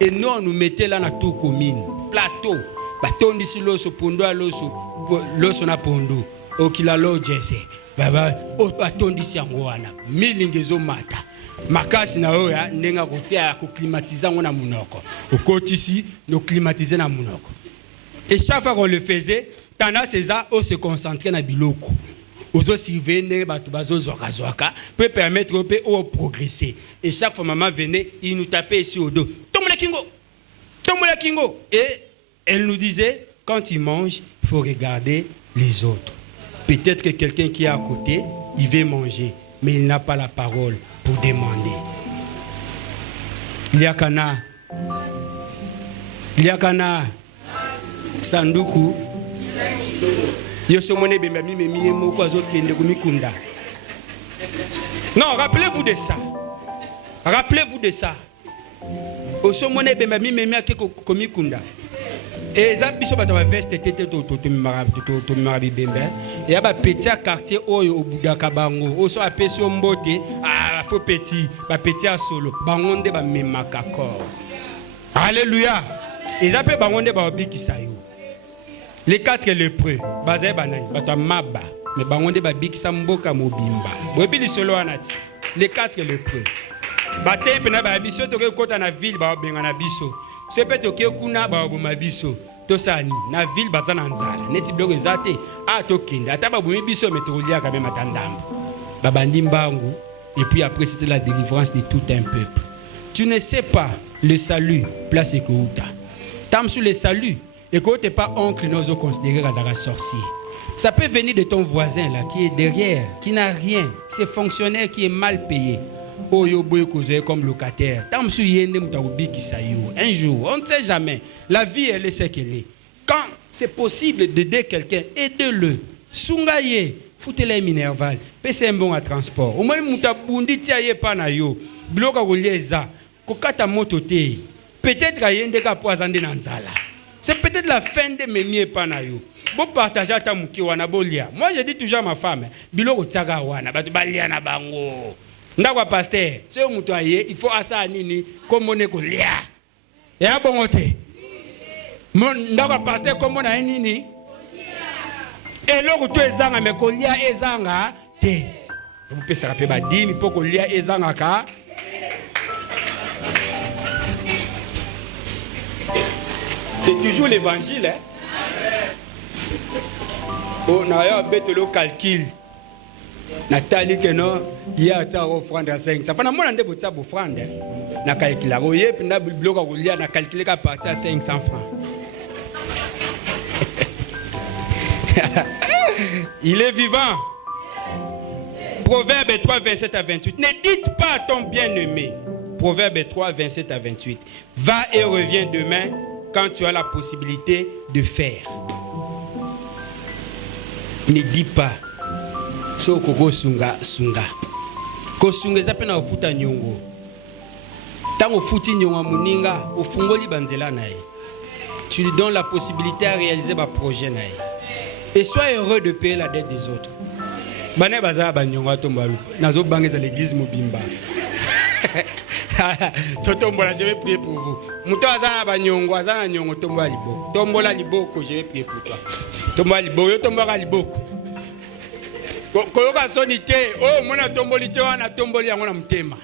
Et nous on nous mettait là na tout commune, plateau. Batondi si loso pondo a loso na pondo okila lo jese baba atondisi yango wana milingezo mata makasi na oya nenga kotia ko climatiser ngona munoko okotisi no climatiser na munoko. Et chaque fois qu'on le faisait, tendance c'est ça on se concentrer na biloko ozo surveiller batu bazo zoka peut permettre au progresser. Et chaque fois maman venait, il nous tapait ici au dos. Tombola kingo. Et elle nous disait quand il mange, il faut regarder les autres. Peut-être que quelqu'un qui est à côté, il veut manger, mais il n'a pas la parole pour demander. Liakana. Sanduku. Yosomone bemami memi moko azokende kumikunda. Non, rappelez-vous de ça. Osomone bemami memi akeko kumikunda. Et ça biso ba ta veste tete to marabi bembe. Et ba petit quartier au budaka bango. Oso apeso mbote, faut petit, ba petit a solo. Bangonde ba memaka corps. Alléluia. Et ça peut bangonde ba obikisa yo. Les 4 lépreux, bazé banani, bato maba, mais bangonde ba bikisa mboka mobimba. Bobili solo anati. Les 4 lépreux. Baté pena ba biso to ke kota na ville ba benga na biso. C'est peut toke kuna ba boma biso. Tosani na ville bazana nzala. Neti blogo zate a tokende. Ata ba bomi biso metolia ka même atandamba. Babandi mbangu et puis après c'était la délivrance de tout un peuple. Tu ne sais pas le salut place ekouta. Tam sur le salut et que tu n'es pas oncle, nous avons considéré comme sorcier. Ça peut venir de ton voisin là, qui est derrière, qui n'a rien. C'est fonctionnaire qui est mal payé. Oh, yo boy comme locataire. Un jour, on ne sait jamais. La vie, elle est ce qu'elle est. Quand c'est possible d'aider quelqu'un, aidez-le. Sungaye, foutez-le minerval. Pese un bon à transport. Au moins, mutabundi tiaye panayo. Bloka golieza. Kokata motote. Peut-être qu'il y a des cas pour azande nanzala. C'est peut-être la fin de mes mieux panayo. Bon partager ta muki wana bolia. Moi je dis toujours à ma femme, biloko tsaga wana batu balia na bango. Ndakwa pasteur, c'est mutu aye, il faut asa nini comme on ko lia. Ya bongote. Mon ndakwa pasteur comme on a nini? Eloko to ezanga me ko lia ezanga te. Vous pouvez se rappeler ba dimi poko lia ezanga ka. C'est toujours l'évangile. Hein? Oh, on a bête le calcul. Nathalie que non, il y a ta offrande à 5. Ça fait un moment que tu as une offrande. Na calcul. Oye, puis na bloc à rouler, na calculé qu'à partir à 500 francs. Il est vivant. Proverbe 3, 27 à 28. Ne dites pas à ton bien-aimé. Proverbe 3, 27 à 28. Va et reviens demain. Quand tu as la possibilité de faire, ne dis pas so koko sunga. Ko sunga zapena ofuta nyongo. Tango futi nyonga muninga ofungoli banzela nae. Tu lui donnes la possibilité à réaliser ma projet nae. Et sois heureux de payer la dette des autres. Bane baza ba nyonga tombalu. Nazo bangeza l'église mobimba. Totombola, je vais prier pour vous. Mouto azana ba nyongo, azana nyongo tombola liboko. Tombola liboko, je vais prier pour toi. Tombola liboko, yo tombola liboko. Koyoka sonité, oh mona tombolité wana tomboli yango na mutema.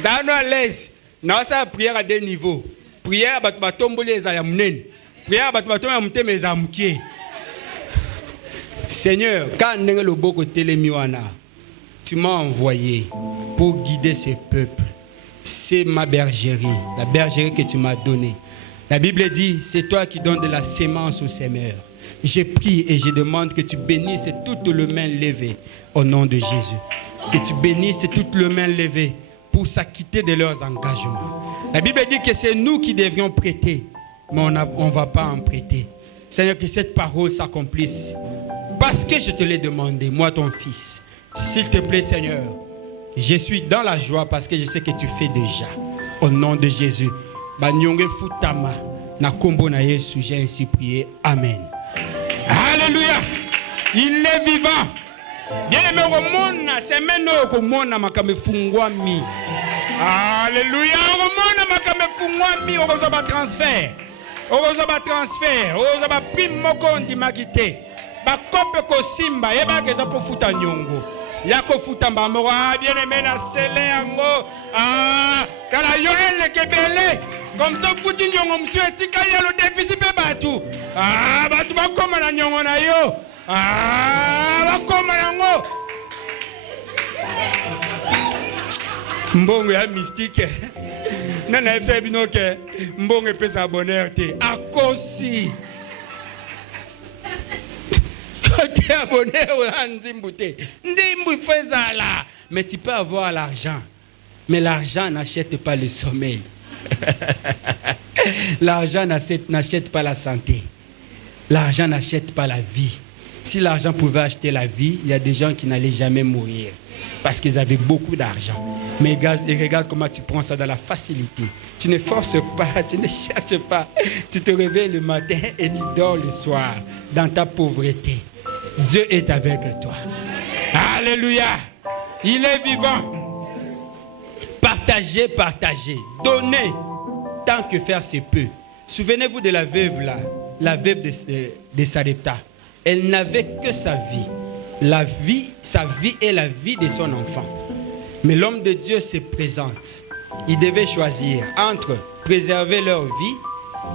Zano à l'aise. Na sa prière à deux niveaux. Prière ba tomboli eza ya munene. Prière ba tomboli ya mutema eza mukie. Seigneur, quand ndenge loboko telemi wana, tu m'as envoyé pour guider ce peuple. C'est ma bergerie, la bergerie que tu m'as donnée. La Bible dit, c'est toi qui donnes de la sémence aux semeurs. Je prie et je demande que tu bénisses toutes les mains levées au nom de Jésus. Que tu bénisses toutes les mains levées pour s'acquitter de leurs engagements. La Bible dit que c'est nous qui devions prêter, mais on ne va pas en prêter. Seigneur, que cette parole s'accomplisse. Parce que je te l'ai demandé, moi ton fils. S'il te plaît, Seigneur. Je suis dans la joie parce que je sais que tu fais déjà. Au nom de Jésus. Banyonge futama na kombo na Yesu, j'ai ainsi prié. Amen. Alléluia. Il est vivant. Bien aimé au monde, c'est maintenant que monde makame fungwami. Alléluia. Au monde makame fungwami, au transfert. Au transfert, au prime mokondi makite. ba kope ko simba yeba keza po futa nyongo ya ko futa mbamo bien aimé na sele yango kala yo elle kebele comme ça futi nyongo monsieur tika yelo déficit pe batu batu ba koma na nyongo na yo ba koma nango mbongo ya mystique nana ebisa binoke mbongo pesa bonheur te akosi tu es abonné au Nzimbouté. Ndimbu faisala. Mais tu peux avoir l'argent. Mais l'argent n'achète pas le sommeil. L'argent n'achète pas la santé. L'argent n'achète pas la vie. Si l'argent pouvait acheter la vie, il y a des gens qui n'allaient jamais mourir. Parce qu'ils avaient beaucoup d'argent. Mais regarde comment tu prends ça dans la facilité. Tu ne forces pas, tu ne cherches pas. Tu te réveilles le matin et tu dors le soir dans ta pauvreté. Dieu est avec toi. Alléluia. Il est vivant. Partagez, partagez. Donnez tant que faire se peut. Souvenez-vous de la veuve là, la veuve de Sarepta. Elle n'avait que sa vie. Sa vie est la vie de son enfant. Mais l'homme de Dieu se présente. Il devait choisir entre préserver leur vie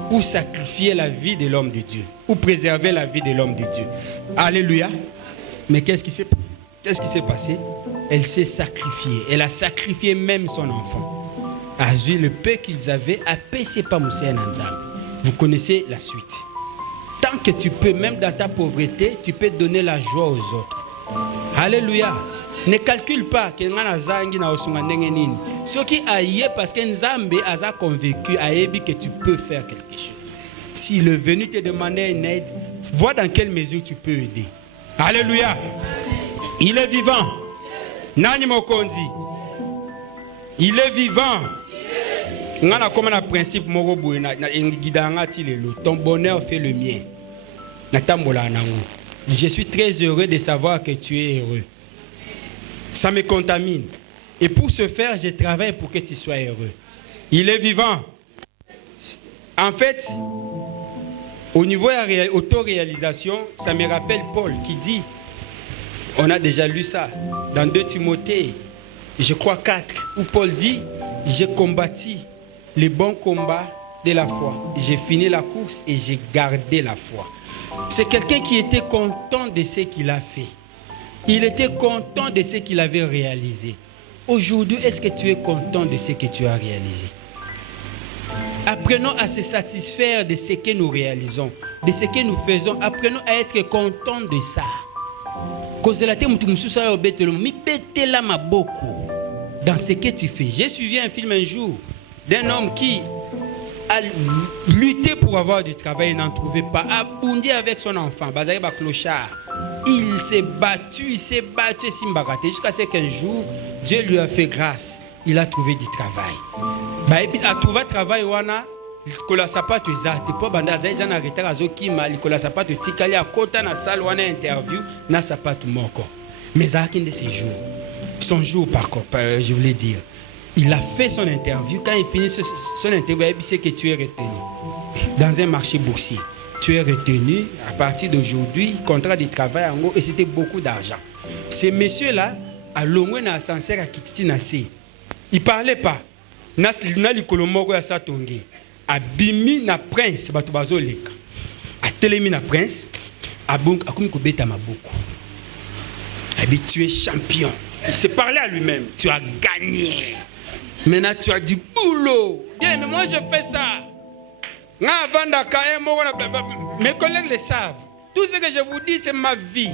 ou sacrifier la vie de l'homme de Dieu, ou préserver la vie de l'homme de Dieu. Alléluia. Mais qu'est-ce qui s'est passé? Elle s'est sacrifiée. Elle a sacrifié même son enfant. Azui, le peu qu'ils avaient, a payé pas Moussé Nanzam. Vous connaissez la suite. Tant que tu peux, même dans ta pauvreté, tu peux donner la joie aux autres. Alléluia. Ne calcule pas que ce qui aille parce que Nzambe a convaincu que tu peux faire quelque chose. S'il est venu te demander une aide, vois dans quelle mesure tu peux aider. Alléluia. Il est vivant. Nani Mokonzi. Il est vivant. On a comme un principe ton bonheur fait le mien. Je suis très heureux de savoir que tu es heureux. Ça me contamine. Et pour ce faire, je travaille pour que tu sois heureux. Il est vivant. En fait, au niveau de l'autoréalisation, ça me rappelle Paul qui dit, on a déjà lu ça, dans 2 Timothée, je crois 4, où Paul dit, j'ai combattu le bon combat de la foi. J'ai fini la course et j'ai gardé la foi. C'est quelqu'un qui était content de ce qu'il a fait. Il était content de ce qu'il avait réalisé. Aujourd'hui, est-ce que tu es content de ce que tu as réalisé? Apprenons à se satisfaire de ce que nous réalisons, de ce que nous faisons. Apprenons à être contents de ça. Dans ce que tu fais. J'ai suivi un film un jour d'un homme qui a lutté pour avoir du travail et n'en trouvait pas. A bondi avec son enfant. Il s'est battu, jusqu'à ce qu'un jour, Dieu lui a fait grâce. Il a trouvé du travail. Il a trouvé du travail. Il a sapato ezate po banda zaija na retard azokima likola sapato tikali akota na salle wana interview na sapato moko. Mais à de ces jours, son jour par contre, je voulais dire, il a fait son interview. Quand il finit son interview, il sait que tu es retenu dans un marché boursier. Tu es retenu à partir d'aujourd'hui, contrat de travail en gros, et c'était beaucoup d'argent. Ces messieurs-là, à l'ongwe na ascenseur à Kititi Nase, ils parlaient pas. Na likolomoko ya satonge. Abimi na prince bato bazoleka. Atelemi na prince, abonk akomi kobeta maboko. Tu es champion. Il s'est parlé à lui-même. Tu as gagné. Maintenant tu as du boulot. Bien, mais moi je fais ça. Mes collègues le savent. Tout ce que je vous dis, c'est ma vie.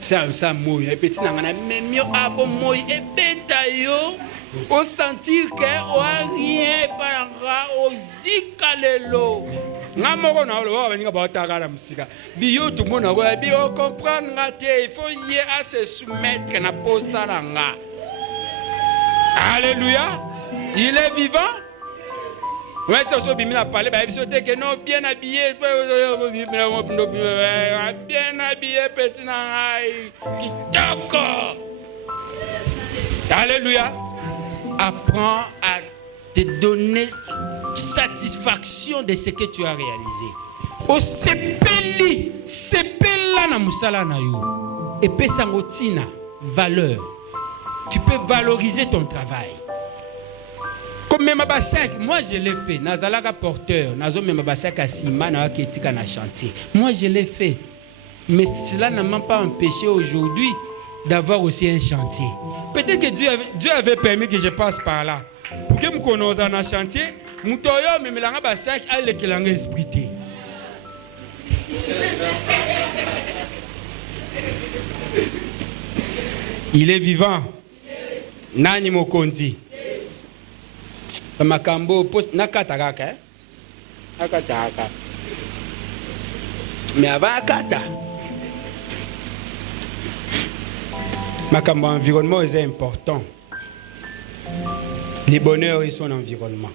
Ça moi. Et petit nangana memio abo moi et betayo. Au sentir que o rien paranga o zikalelo. Ngamoko na lo ba ba takala musika. Biyo tout monde na bio comprendre ngate, il faut y à se soumettre na posa nga. Alléluia. Il est vivant. Ouais, ça se bimina parler, bah il se dit que non bien habillé, bien habillé petit nangai kitoko. Alléluia. Apprends à te donner satisfaction de ce que tu as réalisé. Au sepeli na musala na yo. Et pesangotina valeur. Tu peux valoriser ton travail. Comme même Mabassak, moi je l'ai fait. Nazalaka porteur, nazo même Mabassak à Sima na ketika na chantier. Moi je l'ai fait. Mais cela n'a même pas empêché aujourd'hui d'avoir aussi un chantier. Peut-être que Dieu avait permis que je passe par là. Pour que je connaisse un chantier, je me mets dans Bassak à l'éclat esprit. Il est vivant. Nani mokondi. Makambo post nakataraka. Nakataraka. Mais avant akata. Makambo environnement est important. Le bonheur est son environnement.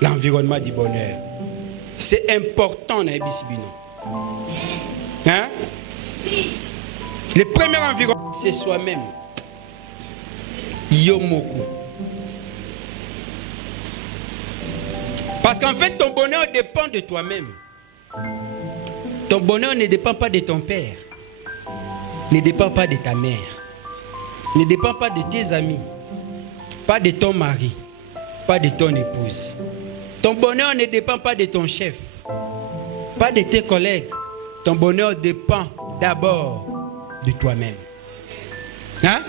L'environnement du bonheur. C'est important dans Ebisibino. Hein? Le premier environnement, c'est soi-même. Yomoko. Parce qu'en fait, ton bonheur dépend de toi-même. Ton bonheur ne dépend pas de ton père. Ne dépend pas de ta mère. Ne dépend pas de tes amis. Pas de ton mari. Pas de ton épouse. Ton bonheur ne dépend pas de ton chef. Pas de tes collègues. Ton bonheur dépend d'abord de toi-même. Hein?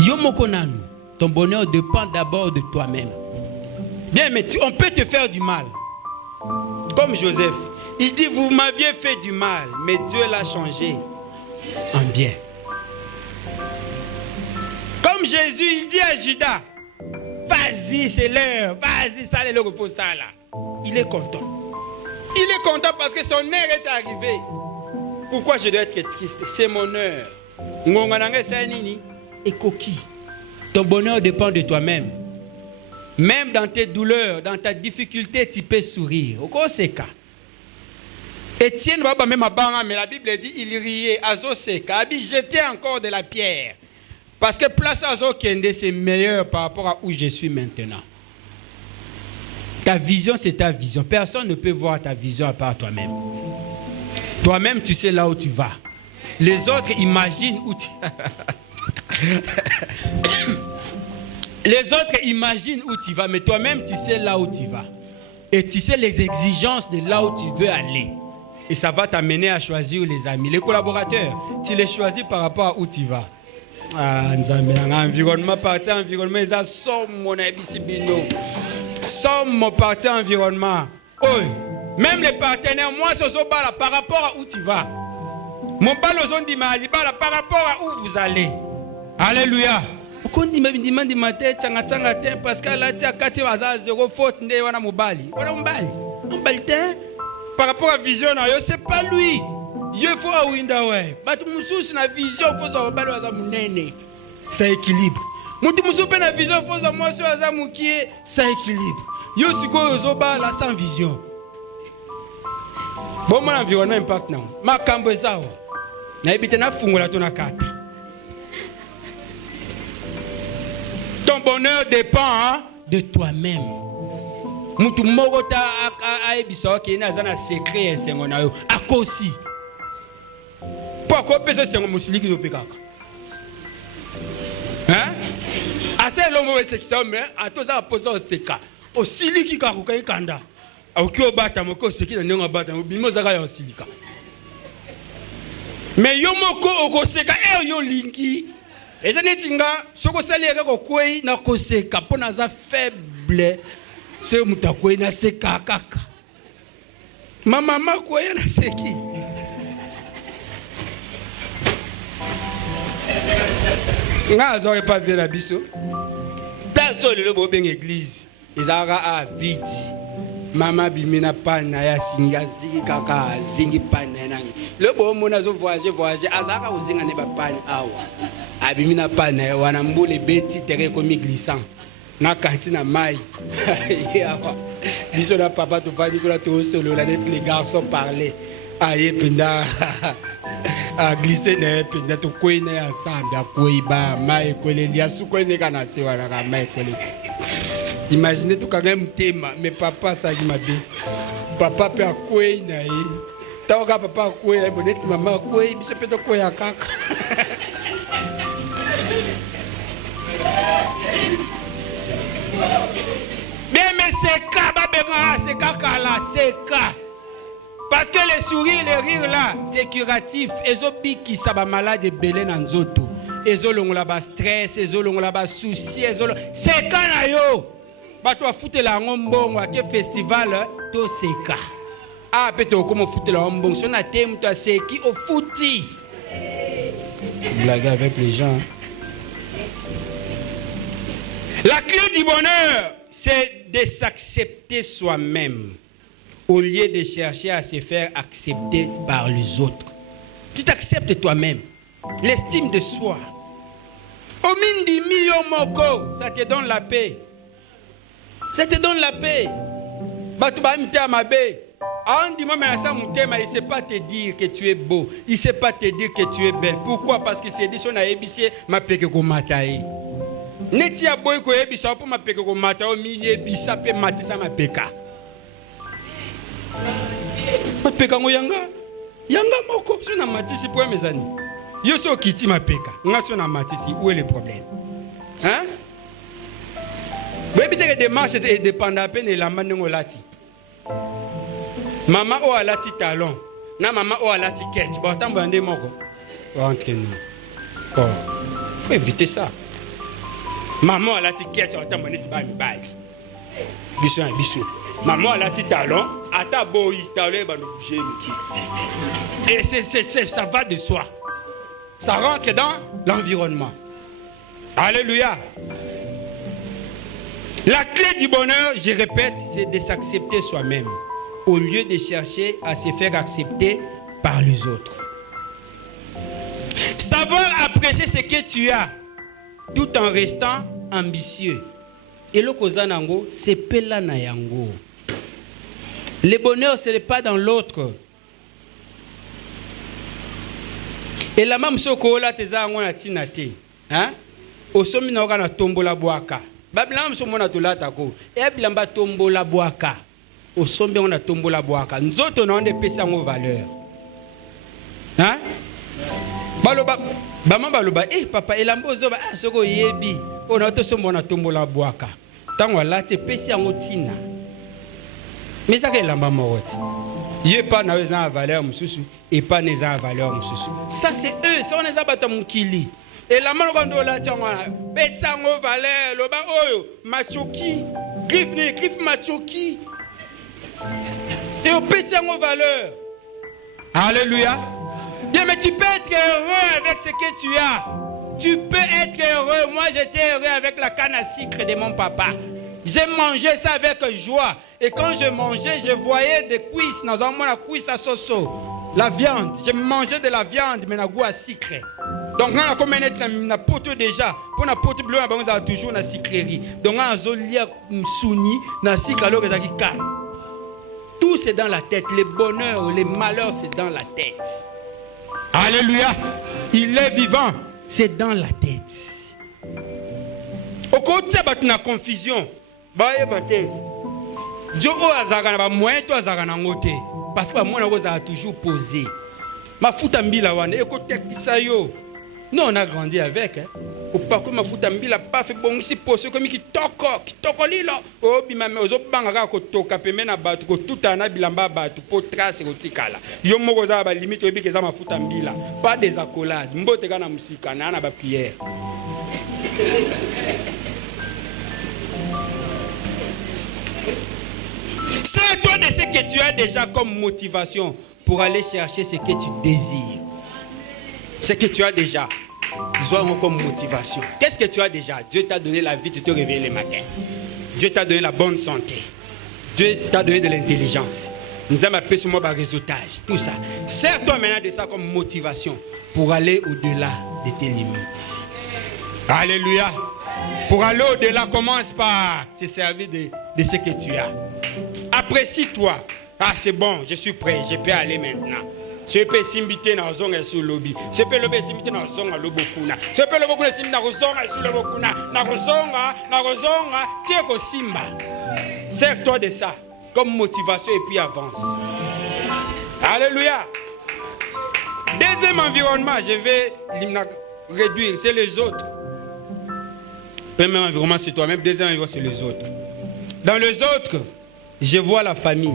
Yomokonanu. Ton bonheur dépend d'abord de toi-même. Bien, mais on peut te faire du mal. Comme Joseph. Il dit, vous m'aviez fait du mal, mais Dieu l'a changé en bien. Comme Jésus, il dit à Judas, vas-y, c'est l'heure, vas-y, ça c'est le repos, ça là. Il est content. Il est content parce que son heure est arrivée. Pourquoi je dois être triste? C'est mon heure. Et coquille. Ton bonheur dépend de toi-même. Même dans tes douleurs, dans ta difficulté, tu peux sourire. Au quoi c'est cas? Étienne Baba même à mais la Bible dit il riait, Azo Seka, il jetait encore de la pierre. Parce que place Azo Kende, c'est meilleur par rapport à où je suis maintenant. Ta vision, c'est ta vision. Personne ne peut voir ta vision à part toi-même. Toi-même, tu sais là où tu vas. Les autres imaginent où tu... Les autres imaginent où tu vas, mais toi-même, tu sais là où tu vas. Et tu sais les exigences de là où tu veux aller. Et ça va t'amener à choisir les amis. Les collaborateurs, tu les choisis par rapport à où tu vas. Ah, environnement, parti environnement, ils ont somme mon abisibino. Somme mon parti environnement. Oh, même les partenaires, moi, ce sont par rapport à où tu vas. Mon balozon dit mal, par rapport à où vous allez. Alléluia. Quand on dit matin, parce que là, tu as 4 0 faute, on a mobali. On a mobali. On a par rapport à la vision, c'est pas lui. Il faut à Windawe. Mais la vision, il faut que ça équilibre. La vision, il faut que ça équilibre. Il faut que sans vision. Bon, mon environnement impact non. Ma cambo sawa. Na ibite na fungola to na kata. Ton bonheur dépend de toi-même. Mutu mogota a ebiso ke na zana secret esengo na yo akosi. Pourquoi pese sengo musiliki no pekaka? Hein? Ase lomo wesekisa me atoza posa oseka. Osiliki ka kukai kanda. Auki obata moko oseki na ndenge obata bimo zaka ya osilika. Mais yo moko okoseka yo lingi. Ezane tinga soko salire ko kwei na koseka pona za faible. Se mutakwe na seka kaka. Mama kwei na seki. Nga azore pas bien la biso. Place le bo ben église. Ezara a vite. Mama bimina pana ya singa zingi kaka zingi pana nangi. Le bo mona zo voyager azaka uzinga ne ba pana awa. Abimina pana wana mbule beti tere komi glissant. Na kantina mai. Yawa. Biso na papa to pas dire to solo la net les garçons parler. Aye penda a glisser ne penda to koine ensemble a koiba mai kwele lia su koine kana se wana ka mai kwele. Imaginez tout quand même thème, mais papa ça qui m'a dit. Papa peut à quoi il n'a eu. Tant que papa a quoi il a bonnet, maman a quoi il se peut te quoi il a cac. Bien mais c'est cas, c'est caca là, c'est cas. Parce que les sourires, les rires là, c'est curatif. Et zo biki ça va malade et belé dans zoto. Et zo longo là bas stress, et zo longo là bas souci, et zo c'est cas na yo. Bah toi foutre la ngombongo à quel festival to c'est cas. Ah peut-être comment foutre la ngombongo, si on a thème toi c'est qui au fouti. Blague avec les gens. La clé du bonheur, c'est de s'accepter soi-même au lieu de chercher à se faire accepter par les autres. Tu t'acceptes toi-même. L'estime de soi. Au mindi million moko, ça te donne la paix. Ça te donne la paix. Batouba mita mabe. Il ne sait pas te dire que tu es beau. Il ne sait pas te dire que tu es belle. Pourquoi? Parce que c'est dit son a ébissé ma peke ko matae. Neti ya boy ko ébissa pour ma peke ko matae mi ébissa pe matisa ma peka. Ma peka ngo yanga. Yanga moko so na matisi pour mes amis. Yo so kiti ma peka. Nga so na matisi, où est le problème? Hein? Bébé te démarche et dépendant peine et la manengo lati. Maman o alati talon, na maman o alati quête. Bon, tant bandé moko. Entre nous. Bon, faut éviter ça. Maman alati quête, tant bandé ti ba mi bail. Biso. Maman alati talon, ata boy talon ba no bouger miki. Et ça va de soi. Ça rentre dans l'environnement. Alléluia. La clé du bonheur, je répète, c'est de s'accepter soi-même au lieu de chercher à se faire accepter par les autres. Savoir apprécier ce que tu as tout en restant ambitieux. Et le kozanango, c'est pelana yango. Le bonheur, ce n'est pas dans l'autre. Et la même chose que la teza ngona tinate, hein? Osomi na okana tombola boaka. Babila mso mona tolata ko. E bilamba tombola boaka. Osombi on a tombola boaka. Nzoto na onde pesa ngo valeur. Hein? Baloba baloba papa elambo zoba soko yebi. On a to sombo na tombola boaka. Tango lati pesa ngo tina. Mais ça que elamba moroti. Yé pas na weza valeur mususu et pas neza valeur mususu. Ça c'est eux, ça on les abata mukili. Et la mano kondo la tchangwa pesa ngo valeur loba oyo machoki. Griffe machoki. Et au pèse en valeur. Alléluia. Bien, mais tu peux être heureux avec ce que tu as. Tu peux être heureux. Moi, j'étais heureux avec la canne à sucre de mon papa. J'ai mangé ça avec joie. Et quand je mangeais, je voyais des cuisses. Dans un moment, la cuisse à soso. La viande. Je mangeais de la viande, mais la goût à sucre. Donc, on a comme un poteau déjà. Pour un poteau bleu, on a toujours une sucrerie. Donc, on a un zolia souni, un sucre alors que ça calme. Tout c'est dans la tête. Les bonheurs, les malheurs, c'est dans la tête. Alléluia. Il est vivant. C'est dans la tête. Au côté de la confusion, Dieu a moyen de parce que moi, on a toujours posé. Ma foutambila wane, écoutez ça yo. Nous on a grandi avec. Au parcours ma foutambila pas fait bon ici pour ceux comme qui toko lilo. Oh bimame ozo bangaka ko toka pemena batu ko tutana bilamba batu pour tracer ko tikala. Yo moko za ba limite obi keza ma foutambila. Pas des accolades. Mbote kana musika na ba prière. C'est toi de ce que tu as déjà comme motivation pour aller chercher ce que tu désires. Ce que tu as déjà. Sois comme motivation. Qu'est-ce que tu as déjà? Dieu t'a donné la vie, tu te réveilles le matin. Dieu t'a donné la bonne santé. Dieu t'a donné de l'intelligence. Nous avons appelé sur moi par réseautage. Tout ça. Sers-toi maintenant de ça comme motivation pour aller au-delà de tes limites. Alléluia. Pour aller au-delà, commence par se servir de ce que tu as. Apprécie-toi. Ah, c'est bon, je suis prêt, je peux aller maintenant. Ce peut s'imiter dans zonga sur lobby. Ce peut lobby s'imiter dans zonga lobokuna. Ce peut lobokuna s'imiter dans zonga sur lobokuna. Na rozonga, tiens ko simba. Sers-toi de ça comme motivation et puis avance. Alléluia. Deuxième environnement, je vais réduire, c'est les autres. Premier environnement, c'est toi-même. Deuxième environnement, c'est les autres. Dans les autres, je vois la famille.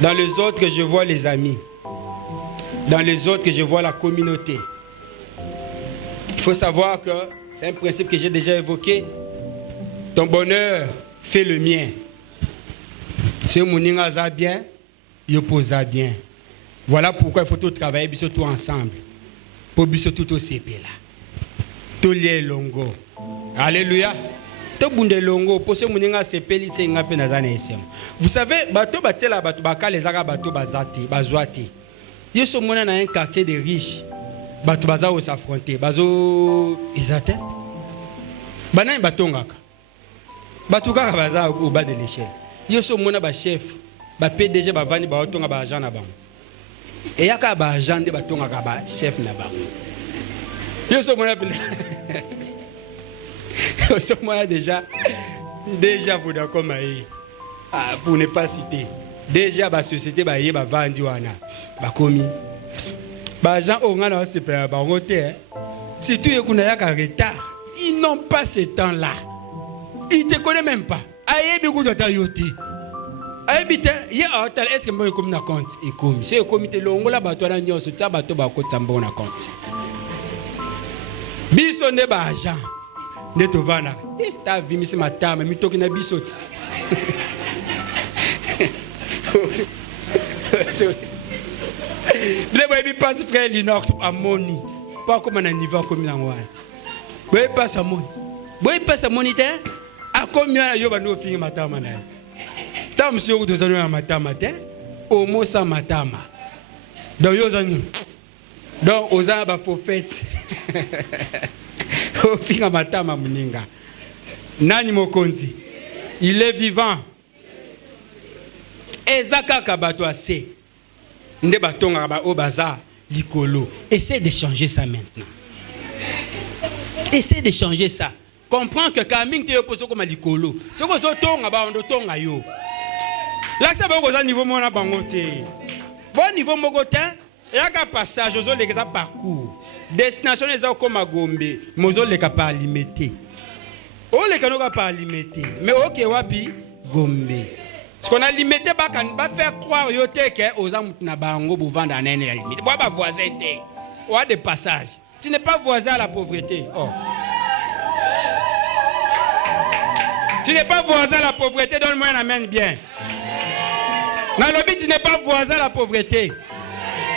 Dans les autres, je vois les amis. Dans les autres, je vois la communauté. Il faut savoir que c'est un principe que j'ai déjà évoqué. Ton bonheur fait le mien. Si mon a bien, il posa bien. Voilà pourquoi il faut tout travailler tout ensemble. Pour tout au CP là. Tout les longo. Alléluia. Vous savez, bateau batela bateau baka les aga bateau bazati bazwati. Yo so mona na un quartier de riches. Bateau baza o s'affronter. Bazo izate. Bana bateau ngaka. Bateau kaka baza au bas de l'échelle. Yo so mona ba chef, ba PDG ba vani ba otonga ba agent na bango. Et yaka ba agent de bateau ngaka ba chef na bango. Yo so mona moi déjà vous d'accord pour ne pas citer déjà la société ba vandi wana ba komi ba gens on a se faire ba ngote si tu ekuna ya ka retard ils n'ont pas ce temps là ils te connaissent même pas ayebi ku dota yoti ayebi te ya hotel est-ce que moi comme na compte et comme c'est comité longola ba to na nyonso tsa ba to ba ko tsambo na compte biso ne ba agent neto vana ta vi misi matama mitoki na bisoti le boy passe frère Linor amoni pas comme un niveau comme na ngwana boy passe amoni te a combien yo ba no fingi matama na ta monsieur de zano ya matama te au mot sa matama donc yo zano donc oza ba faux fête Finga matama muninga. Nani mokonzi? Il est vivant. Ezaka kabato ase. Nde batonga ba obaza likolo. Essaie de changer ça maintenant. Essaie de changer ça. Comprends que Kaming te yoposo comme likolo. Soko so tonga ba ondo tonga yo. Là ça va au niveau mona bangote. Bon niveau mogote. Et à passage, aux autres les parcours. Destination les autres comme à Gombe, mais aux autres les capables limiter. Oh les canaux pas limiter. Mais ok wapi Gombe. Ce qu'on a limité, bah quand va faire croire yote que aux hommes na bango pour vendre à nene la limite. Bois pas voisin te. Ou à des passages. Tu n'es pas voisin à la pauvreté. Oh. Tu n'es pas voisin à la pauvreté. Donne-moi un amen bien. Dans le but, tu n'es pas voisin à la pauvreté.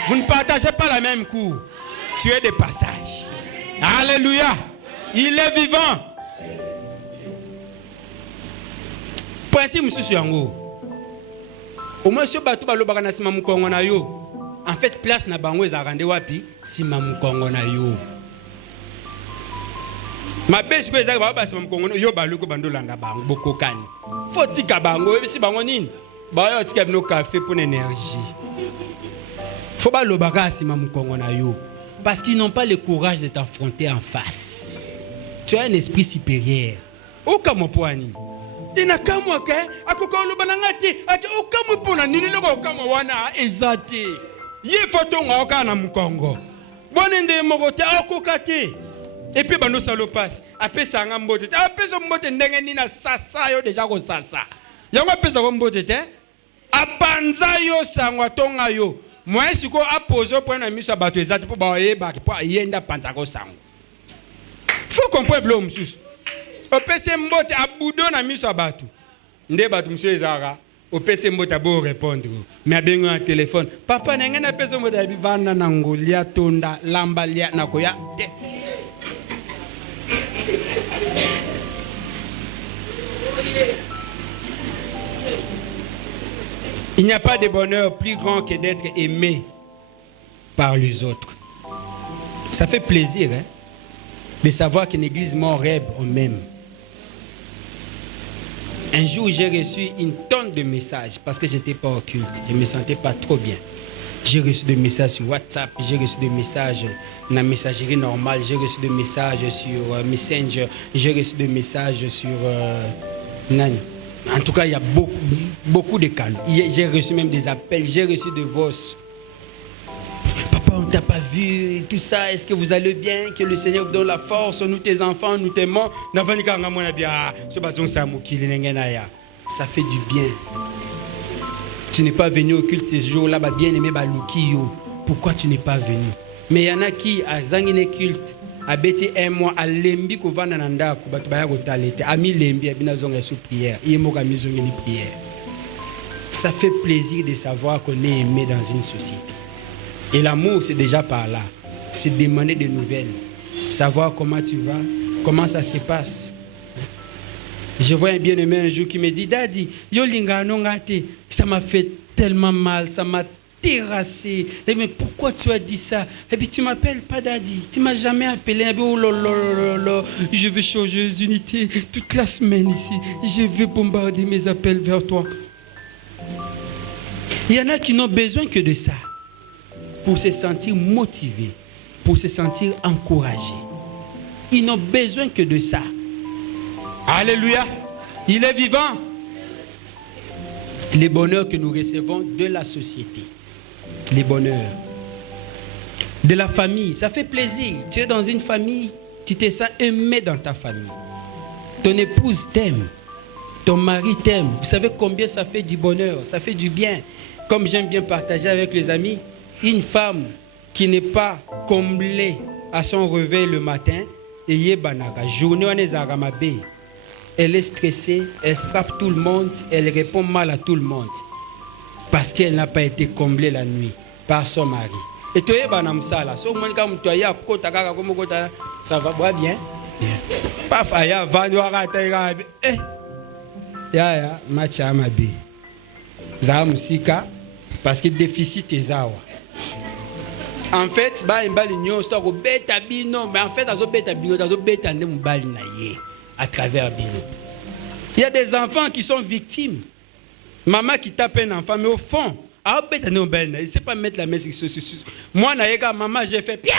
Vous ne partagez pas la même cour. Tu es des passages. Alléluia. Il est vivant. Principe monsieur Yango. Au moins ce bateau balo bakana sima mukongo na yo. En fait place na bango eza rande wapi sima mukongo na yo. Ma bese ko eza ba sima mukongo yo baluko bandolanda bango bokokani. Faut tika bango si bango nini. Ba yo tika bino café pour l'énergie. Faut pas le bagage parce qu'ils n'ont pas le courage de t'affronter en face. Tu as un esprit supérieur. Aucun mot pour Annie. Il n'a qu'à moi que à quoi le banangati aucun mot pour Annie le aucun mot wana ezati. Yé photo ngaka na mukongo. Bonende mogote akokate. Et puis bano salopas. Après ça ngambote. Après so mbote ndenge ni na sasa yo déjà ko sasa. Yango après ça mbote te. Apanza yo sangwa tonga yo. Moi, si vous posez au point de vue, il faut comprendre l'homme. Au PC Mbote, à Boudon, a mis sa bateau. Ndebat, monsieur Zara, au PC Mbote, à beau répondre. Mais à bien un téléphone. Papa, n'a rien à PC Mbote, à Vivana Nangolia, Tonda, Lambalia, Nakoya. Il n'y a pas de bonheur plus grand que d'être aimé par les autres. Ça fait plaisir hein, de savoir qu'une église Mont-Reb, on m'aime. Un jour, j'ai reçu une tonne de messages parce que je n'étais pas au culte. Je ne me sentais pas trop bien. J'ai reçu des messages sur WhatsApp, j'ai reçu des messages dans la messagerie normale, j'ai reçu des messages sur Messenger, j'ai reçu des messages sur Nani. En tout cas, il y a beaucoup de canaux. J'ai reçu même des appels, j'ai reçu des voix. Papa, on ne t'a pas vu, tout ça, est-ce que vous allez bien? Que le Seigneur vous donne la force, nous tes enfants, nous t'aimons. Ça fait du bien. Tu n'es pas venu au culte ce jour-là, bien aimé Balukio. Pourquoi tu n'es pas venu? Mais il y en a qui, à Zangine culte, à Béti un mois, à Lembi, qu'on va dans l'anda, qu'on va te à mi Lembi, à Binazong sous prière. Il y a une prière. Ça fait plaisir de savoir qu'on est aimé dans une société. Et l'amour, c'est déjà par là. C'est demander des nouvelles. Savoir comment tu vas, comment ça se passe. Je vois un bien-aimé un jour qui me dit, Daddy, yo linga no ngate, ça m'a fait tellement mal, ça m'a terrassé. Et mais pourquoi tu as dit ça? Et puis tu m'appelles pas Daddy, tu m'as jamais appelé. Et puis, oh là là là là, je vais changer les unités toute la semaine ici. Je vais bombarder mes appels vers toi. Il y en a qui n'ont besoin que de ça pour se sentir motivés, pour se sentir encouragés. Ils n'ont besoin que de ça. Alléluia. Il est vivant. Les bonheurs que nous recevons de la société. Les bonheurs. De la famille. Ça fait plaisir. Tu es dans une famille. Tu te sens aimé dans ta famille. Ton épouse t'aime. Ton mari t'aime. Vous savez combien ça fait du bonheur. Ça fait du bien. Comme j'aime bien partager avec les amis. Une femme qui n'est pas comblée à son réveil le matin. Et yebanaga. Journée on est à Ramabé. Elle est stressée, elle frappe tout le monde, elle répond mal à tout le monde. Parce qu'elle n'a pas été comblée la nuit par son mari. Et tu es banamsala. Ça va bien? Bien. Paf, aya, vanouara, taïra. Eh, ya, macha mabi. Za musika, parce que déficit est zawa. En fait, ba imbali nyon sto ko beta bino, mais en fait azo beta bino, azo beta ndem mbali na ye. À travers Bino. Il y a des enfants qui sont victimes. Maman qui tape un enfant, mais au fond, il ne sait pas mettre la main sur. Moi, maman, j'ai fait Pierre.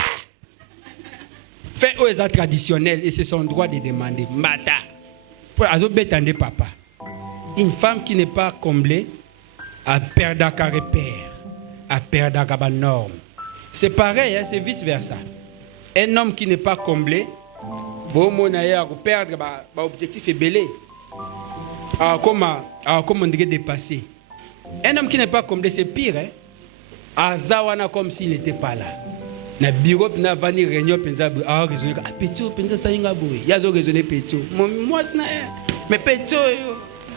Fait aux traditionnels et c'est son droit de demander. Mata. Pour papa. Une femme qui n'est pas comblée a perdu un repère, a perdu une norme. C'est pareil, hein, c'est vice versa. Un homme qui n'est pas comblé, bon, mon aïe, perdre l'objectif est belé. Comment on dirait dépasser. Un homme qui n'est pas comblé, c'est pire. Hein? Azawana comme s'il n'était pas là. Na bureau, na vani réunion, penza, ah, raisonner. Ah, pétio, penza, ça y est, boy. Yazo raisonner pétio. Moi, c'est mais pétio,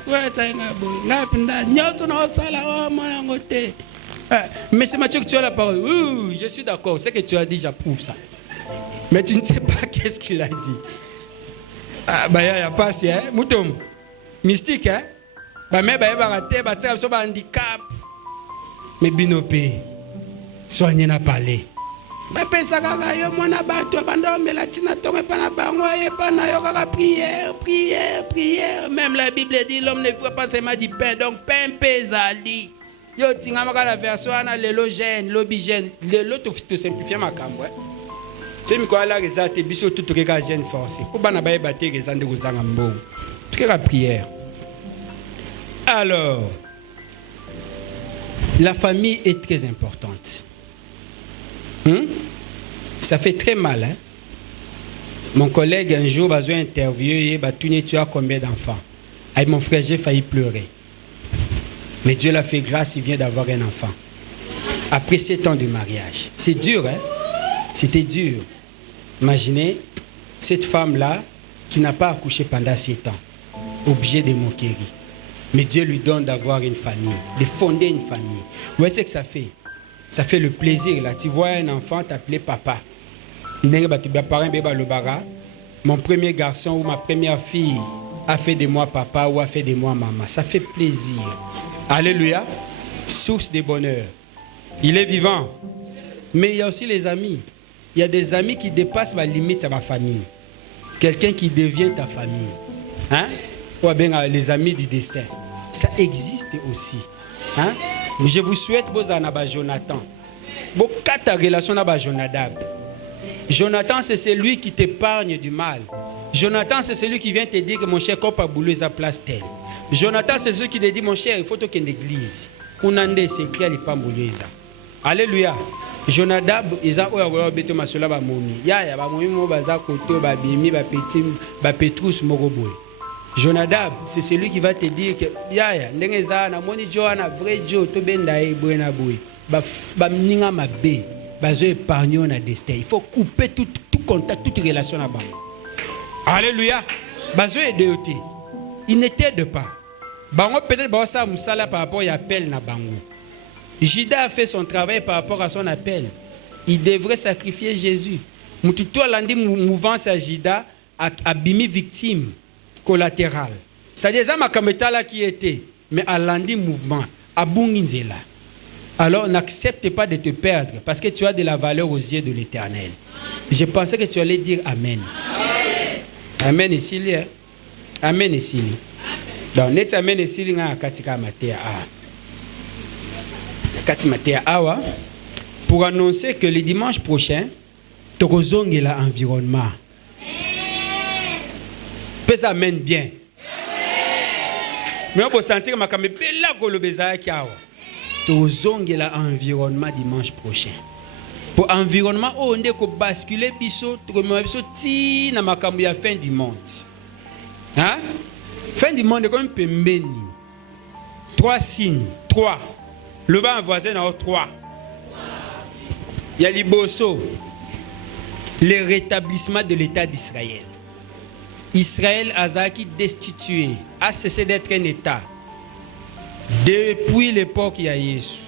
ouais, ça y est, boy. Na penda, nyoto na osala, oh, moi, ngote. Mais c'est Mathieu que tu as la parole. Je suis d'accord. C'est que tu as dit, j'approuve ça. Mais tu ne sais pas qu'est-ce qu'il a dit. Ah, bah, il n'y a pas assez, hein. Moutom. Mystique, hein. Bah, mais, bah, il va rater, bah, tu as un handicap. Mais, binopé. Soignez n'a parlé. Bah, pesa kaka yo mona bato banda me latina tonge pana bango ye pana yo kaka prière. Même la Bible dit l'homme ne ferait pas seulement du pain. Donc, pain pesali. Yo tinga makala version ana lelo gène, lobigène. Lelo to simplifier ma cambo, hein. C'est mi ko ala rezate biso tout ka gène forcé. Ko bana ba ebate rezande ko zanga mbo. Tout la prière. Alors, la famille est très importante. Ça fait très mal, hein? Mon collègue un jour a besoin d'interviewer, tu as combien d'enfants? Avec mon frère, j'ai failli pleurer. Mais Dieu l'a fait grâce, il vient d'avoir un enfant. Après 7 ans de mariage. C'est dur, hein? C'était dur. Imaginez cette femme-là qui n'a pas accouché pendant 7 ans. Objet de moquerie. Mais Dieu lui donne d'avoir une famille, de fonder une famille. Vous voyez ce que ça fait? Ça fait le plaisir, là. Tu vois un enfant t'appeler papa. Mon premier garçon ou ma première fille a fait de moi papa ou a fait de moi maman. Ça fait plaisir. Alléluia. Source de bonheur. Il est vivant. Mais il y a aussi les amis. Il y a des amis qui dépassent la limite à ma famille. Quelqu'un qui devient ta famille. Hein? Ou bien les amis du destin. Ça existe aussi. Hein? Mais je vous souhaite, Bozanaba Jonathan. Bon, ta relation avec Jonadab. Jonathan, c'est celui qui t'épargne du mal. Jonathan, c'est celui qui vient te dire que mon cher, quand pas bouler sa place telle. Jonathan, c'est celui qui te dit, mon cher, il faut qu'il y ait une église. Kunande, c'est clair, il pas bouler ça. Alléluia. Jonadab, ils ont eu beto masola ba momi. Ya ba momi mo baza koto ba bimi ba petit ba Petrus moroboy. Jonadab, c'est celui qui va te dire que ya ndenge za na moni Joana vrai Joe to benda e boena boy. Ba mninga mabe, bazo épargner na destin. Il faut couper tout contact, toute relation là-bas. Alléluia. Bazo aider oti. Il n'était de pas. Bango peut-être ba ça musala par rapport à appel na bango. Judas a fait son travail par rapport à son appel. Il devrait sacrifier Jésus. Mututo alandi mouvance à Judas a bimi victime collatérale. C'est-à-dire ça makameta qui était mais alandi mouvement a bunginzela. Alors n'accepte pas de te perdre parce que tu as de la valeur aux yeux de l'Éternel. Je pensais que tu allais dire amen. Amen ici là. Amen ici. Donc net amen ici nga katika matea a. Pour annoncer que le dimanche prochain, Tokozong est l'environnement. Peut ça amène bien. Mais on peut sentir que ma camé bella golobeza kiawa. Tokozong est l'environnement dimanche prochain. Pour environnement on est ko basculer biso, to biso ti na makambo ya fin du monde. Hein? Fin du monde comme pembeni. 3 signes, 3. Le bas voisin a 3. Il y a l'Iboso, le rétablissement de l'État d'Israël. Israël a été destitué, a cessé d'être un État depuis l'époque de Jésus.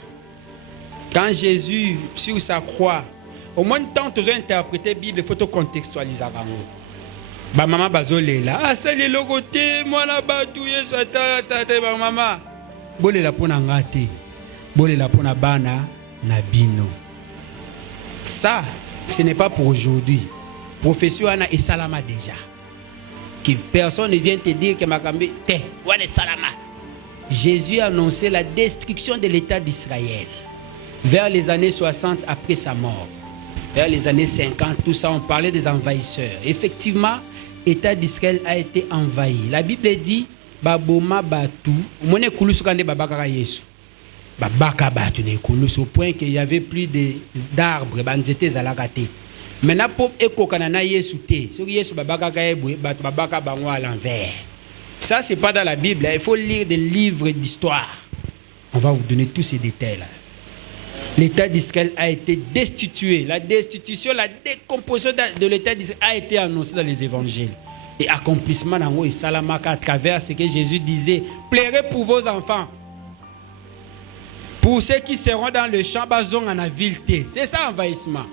Quand Jésus, sur sa croix, au moins tant que tu as interprété la Bible, il faut contextualiser. Maman bazole là, ah c'est le logoté, moi là bas tout Jésus tata maman. Bolé la pona ngate. Bolé la pona bana na bino. Ça, ce n'est pas pour aujourd'hui. Profession ana et salama déjà. Que personne ne vient te dire que makambe te wane salama. Jésus a annoncé la destruction de l'État d'Israël vers les années 60 après sa mort. Vers les années 50, tout ça, on parlait des envahisseurs. Effectivement, l'État d'Israël a été envahi. La Bible dit baboma batu, mone kulusu kande babaka Yesu. Babaka batu ne kulusu au point qu'il y avait plus d'arbres, banzete zalakate. Maintenant pour ekokana na Yesu te, so Yesu babaka kaebwe, batu babaka bango à l'envers. Ça c'est pas dans la Bible, il faut lire des livres d'histoire. On va vous donner tous ces détails là. L'État d'Israël a été destitué. La destitution, la décomposition de l'État d'Israël a été annoncée dans les évangiles. Et accomplissement dans et salamaka à travers ce que Jésus disait, pleurez pour vos enfants. Pour ceux qui seront dans le champ, bazong en avilté. C'est ça l'envahissement.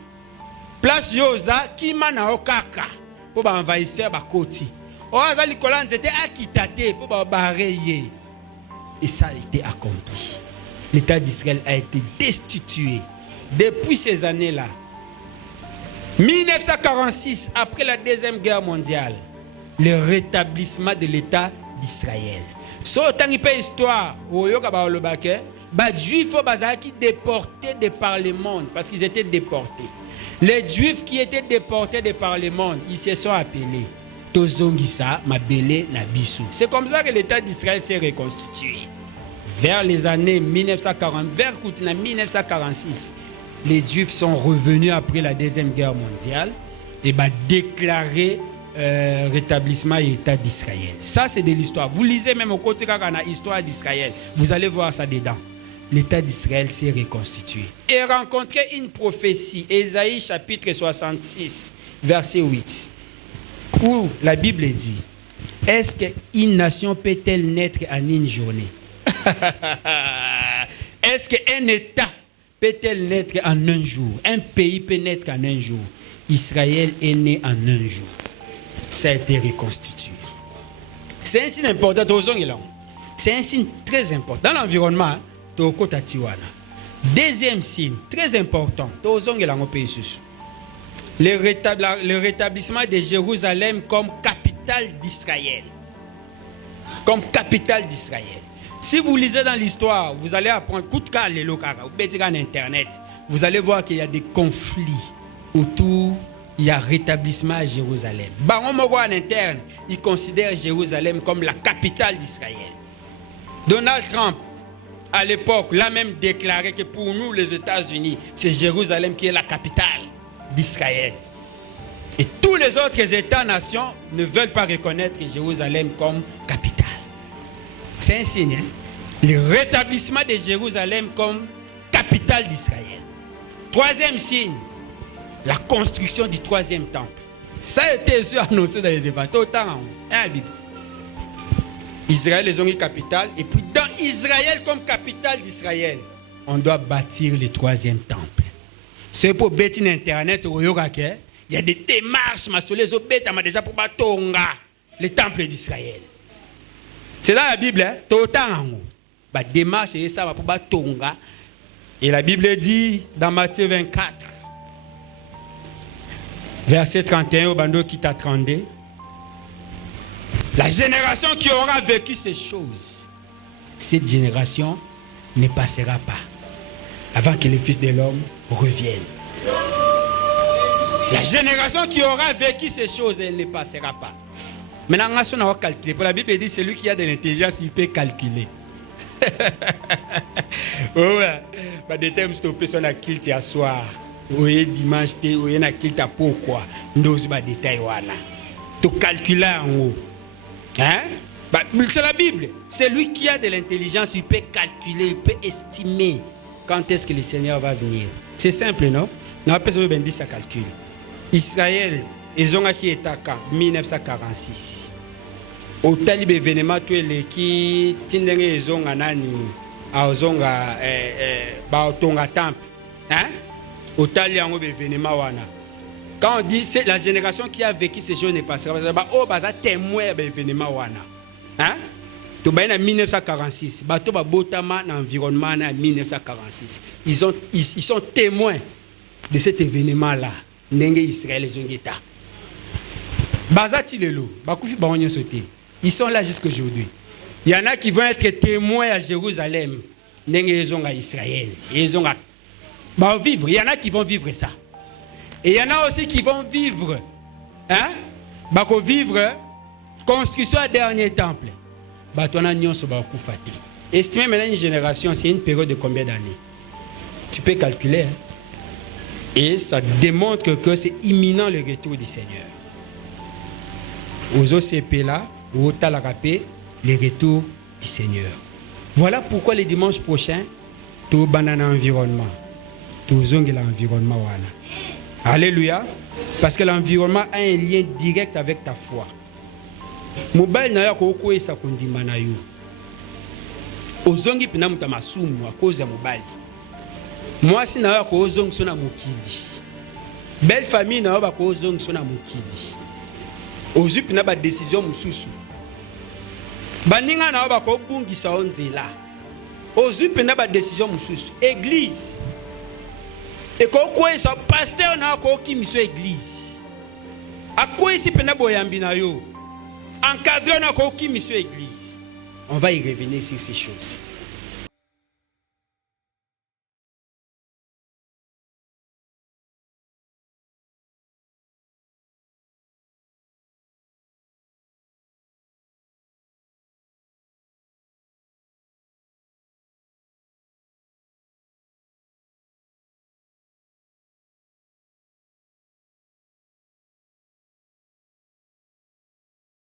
Place yoza qui mana okaka pour envahir ba koti. Oza likolan c'était akitate pour ba barayer. Et ça a été accompli. L'État d'Israël a été destitué depuis ces années-là. 1946, après la Deuxième Guerre mondiale, le rétablissement de l'État d'Israël. So tangi pe histoire, oyoka ba olobake, ba juifs bazaki déportés de par le monde parce qu'ils étaient déportés. Les juifs qui étaient déportés de par le monde, ils se sont appelés Tozongisa Mabele Nabisu. C'est comme ça que l'État d'Israël s'est reconstitué. Vers les années 1940, vers 1946, les Juifs sont revenus après la Deuxième Guerre mondiale et déclaré rétablissement et État d'Israël. Ça, c'est de l'histoire. Vous lisez même au côté quand on a l'histoire d'Israël. Vous allez voir ça dedans. L'État d'Israël s'est reconstitué. Et rencontré une prophétie, Ésaïe chapitre 66, verset 8, où la Bible dit, est-ce qu'une nation peut-elle naître en une journée? Est-ce qu'un État peut-elle naître en un jour? Un pays peut naître en un jour. Israël est né en un jour. Ça a été reconstitué. C'est un signe important. C'est un signe très important. Dans l'environnement, deuxième signe très important. Le rétablissement de Jérusalem comme capitale d'Israël. Comme capitale d'Israël. Si vous lisez dans l'histoire, vous allez apprendre coup de cas les locaux, vous mettez en internet. vous allez voir qu'il y a des conflits autour. Il y a rétablissement à Jérusalem. Baron Moro en interne, il considère Jérusalem comme la capitale d'Israël. Donald Trump, à l'époque, l'a même déclaré que pour nous, les États-Unis, c'est Jérusalem qui est la capitale d'Israël. Et tous les autres États-nations ne veulent pas reconnaître Jérusalem comme capitale. C'est un signe, hein? Le rétablissement de Jérusalem comme capitale d'Israël. Troisième signe, la construction du troisième temple. Ça a été annoncé dans les évangiles. Autant, la Bible. Israël est une capitale. Et puis dans Israël comme capitale d'Israël, on doit bâtir le troisième temple. C'est pour bâtir Internet. Il y a des démarches. Déjà pour bâtir le temple d'Israël. C'est dans la Bible. Autant. Démarche et ça va pour bâtir. Et la Bible dit dans Matthieu 24. Verset 31 au bandeau qui t'attendait. La génération qui aura vécu ces choses, cette génération ne passera pas avant que le Fils de l'homme revienne. La génération qui aura vécu ces choses, elle ne passera pas. Maintenant, on va calculer. Pour la Bible dit celui qui a de l'intelligence, il peut calculer. Ouais. Des thèmes stoppés sur la kilte à soir. Oui, dimanche, oui, na kilta pourquoi nous ba détail wana. Tu calculer en haut. Hein? C'est la Bible. C'est lui qui a de l'intelligence, il peut calculer, il peut estimer quand est-ce que le Seigneur va venir. C'est simple, non? On a besoin de ça calcul. Israël, ils ont acquis Etaka 1946. Au talib événement tout les qui tindenge ils ont anani a ozonga ba otonga temple. Hein? Au talib événement wana. Quand on dit c'est la génération qui a vécu ces choses ne passera pas. Oh baza témoin de l'événement wana. Hein? To ba en 1946, bato ba botama dans environnement en 1946. Ils sont témoins de cet événement là. Ndenge Israël zongeta. Bazati lelo, bakufi ba onyo sauté. Ils sont là jusqu'à aujourd'hui. Il y en a qui vont être témoins à Jérusalem. Ndenge zonga Israël. Ils ont ba vivre, il y en a qui vont vivre ça. Et il y en a aussi qui vont vivre hein? Bako vivre construction du dernier temple. Batona nyonso ba kufati. Estimez maintenant une génération, c'est une période de combien d'années? Tu peux calculer. Hein? Et ça démontre que c'est imminent le retour du Seigneur. Aux OCP là, au Talarapé, le retour du Seigneur. Voilà pourquoi le dimanche prochain, tout banana environnement. Tout zong l'environnement wana. Alléluia. Parce que l'environnement a un lien direct avec ta foi. Mobile na ya ko ko esa kondima na yo. Ozongi pina muta masumu a cause ya mobile. Moi si na ya ko ozongi sona mokili. Belle famille na ba ko ozongi sona mokili. Ozu pina ba décision mususu. Baninga na ba ko bungisa onzela. Ozu pina ba décision mususu. Église. Et quoi ça pasteur na ko ki miso église. A quoi ici pena boyambi na yo. Encadré na ko ki miso église. On va y revenir sur ces choses.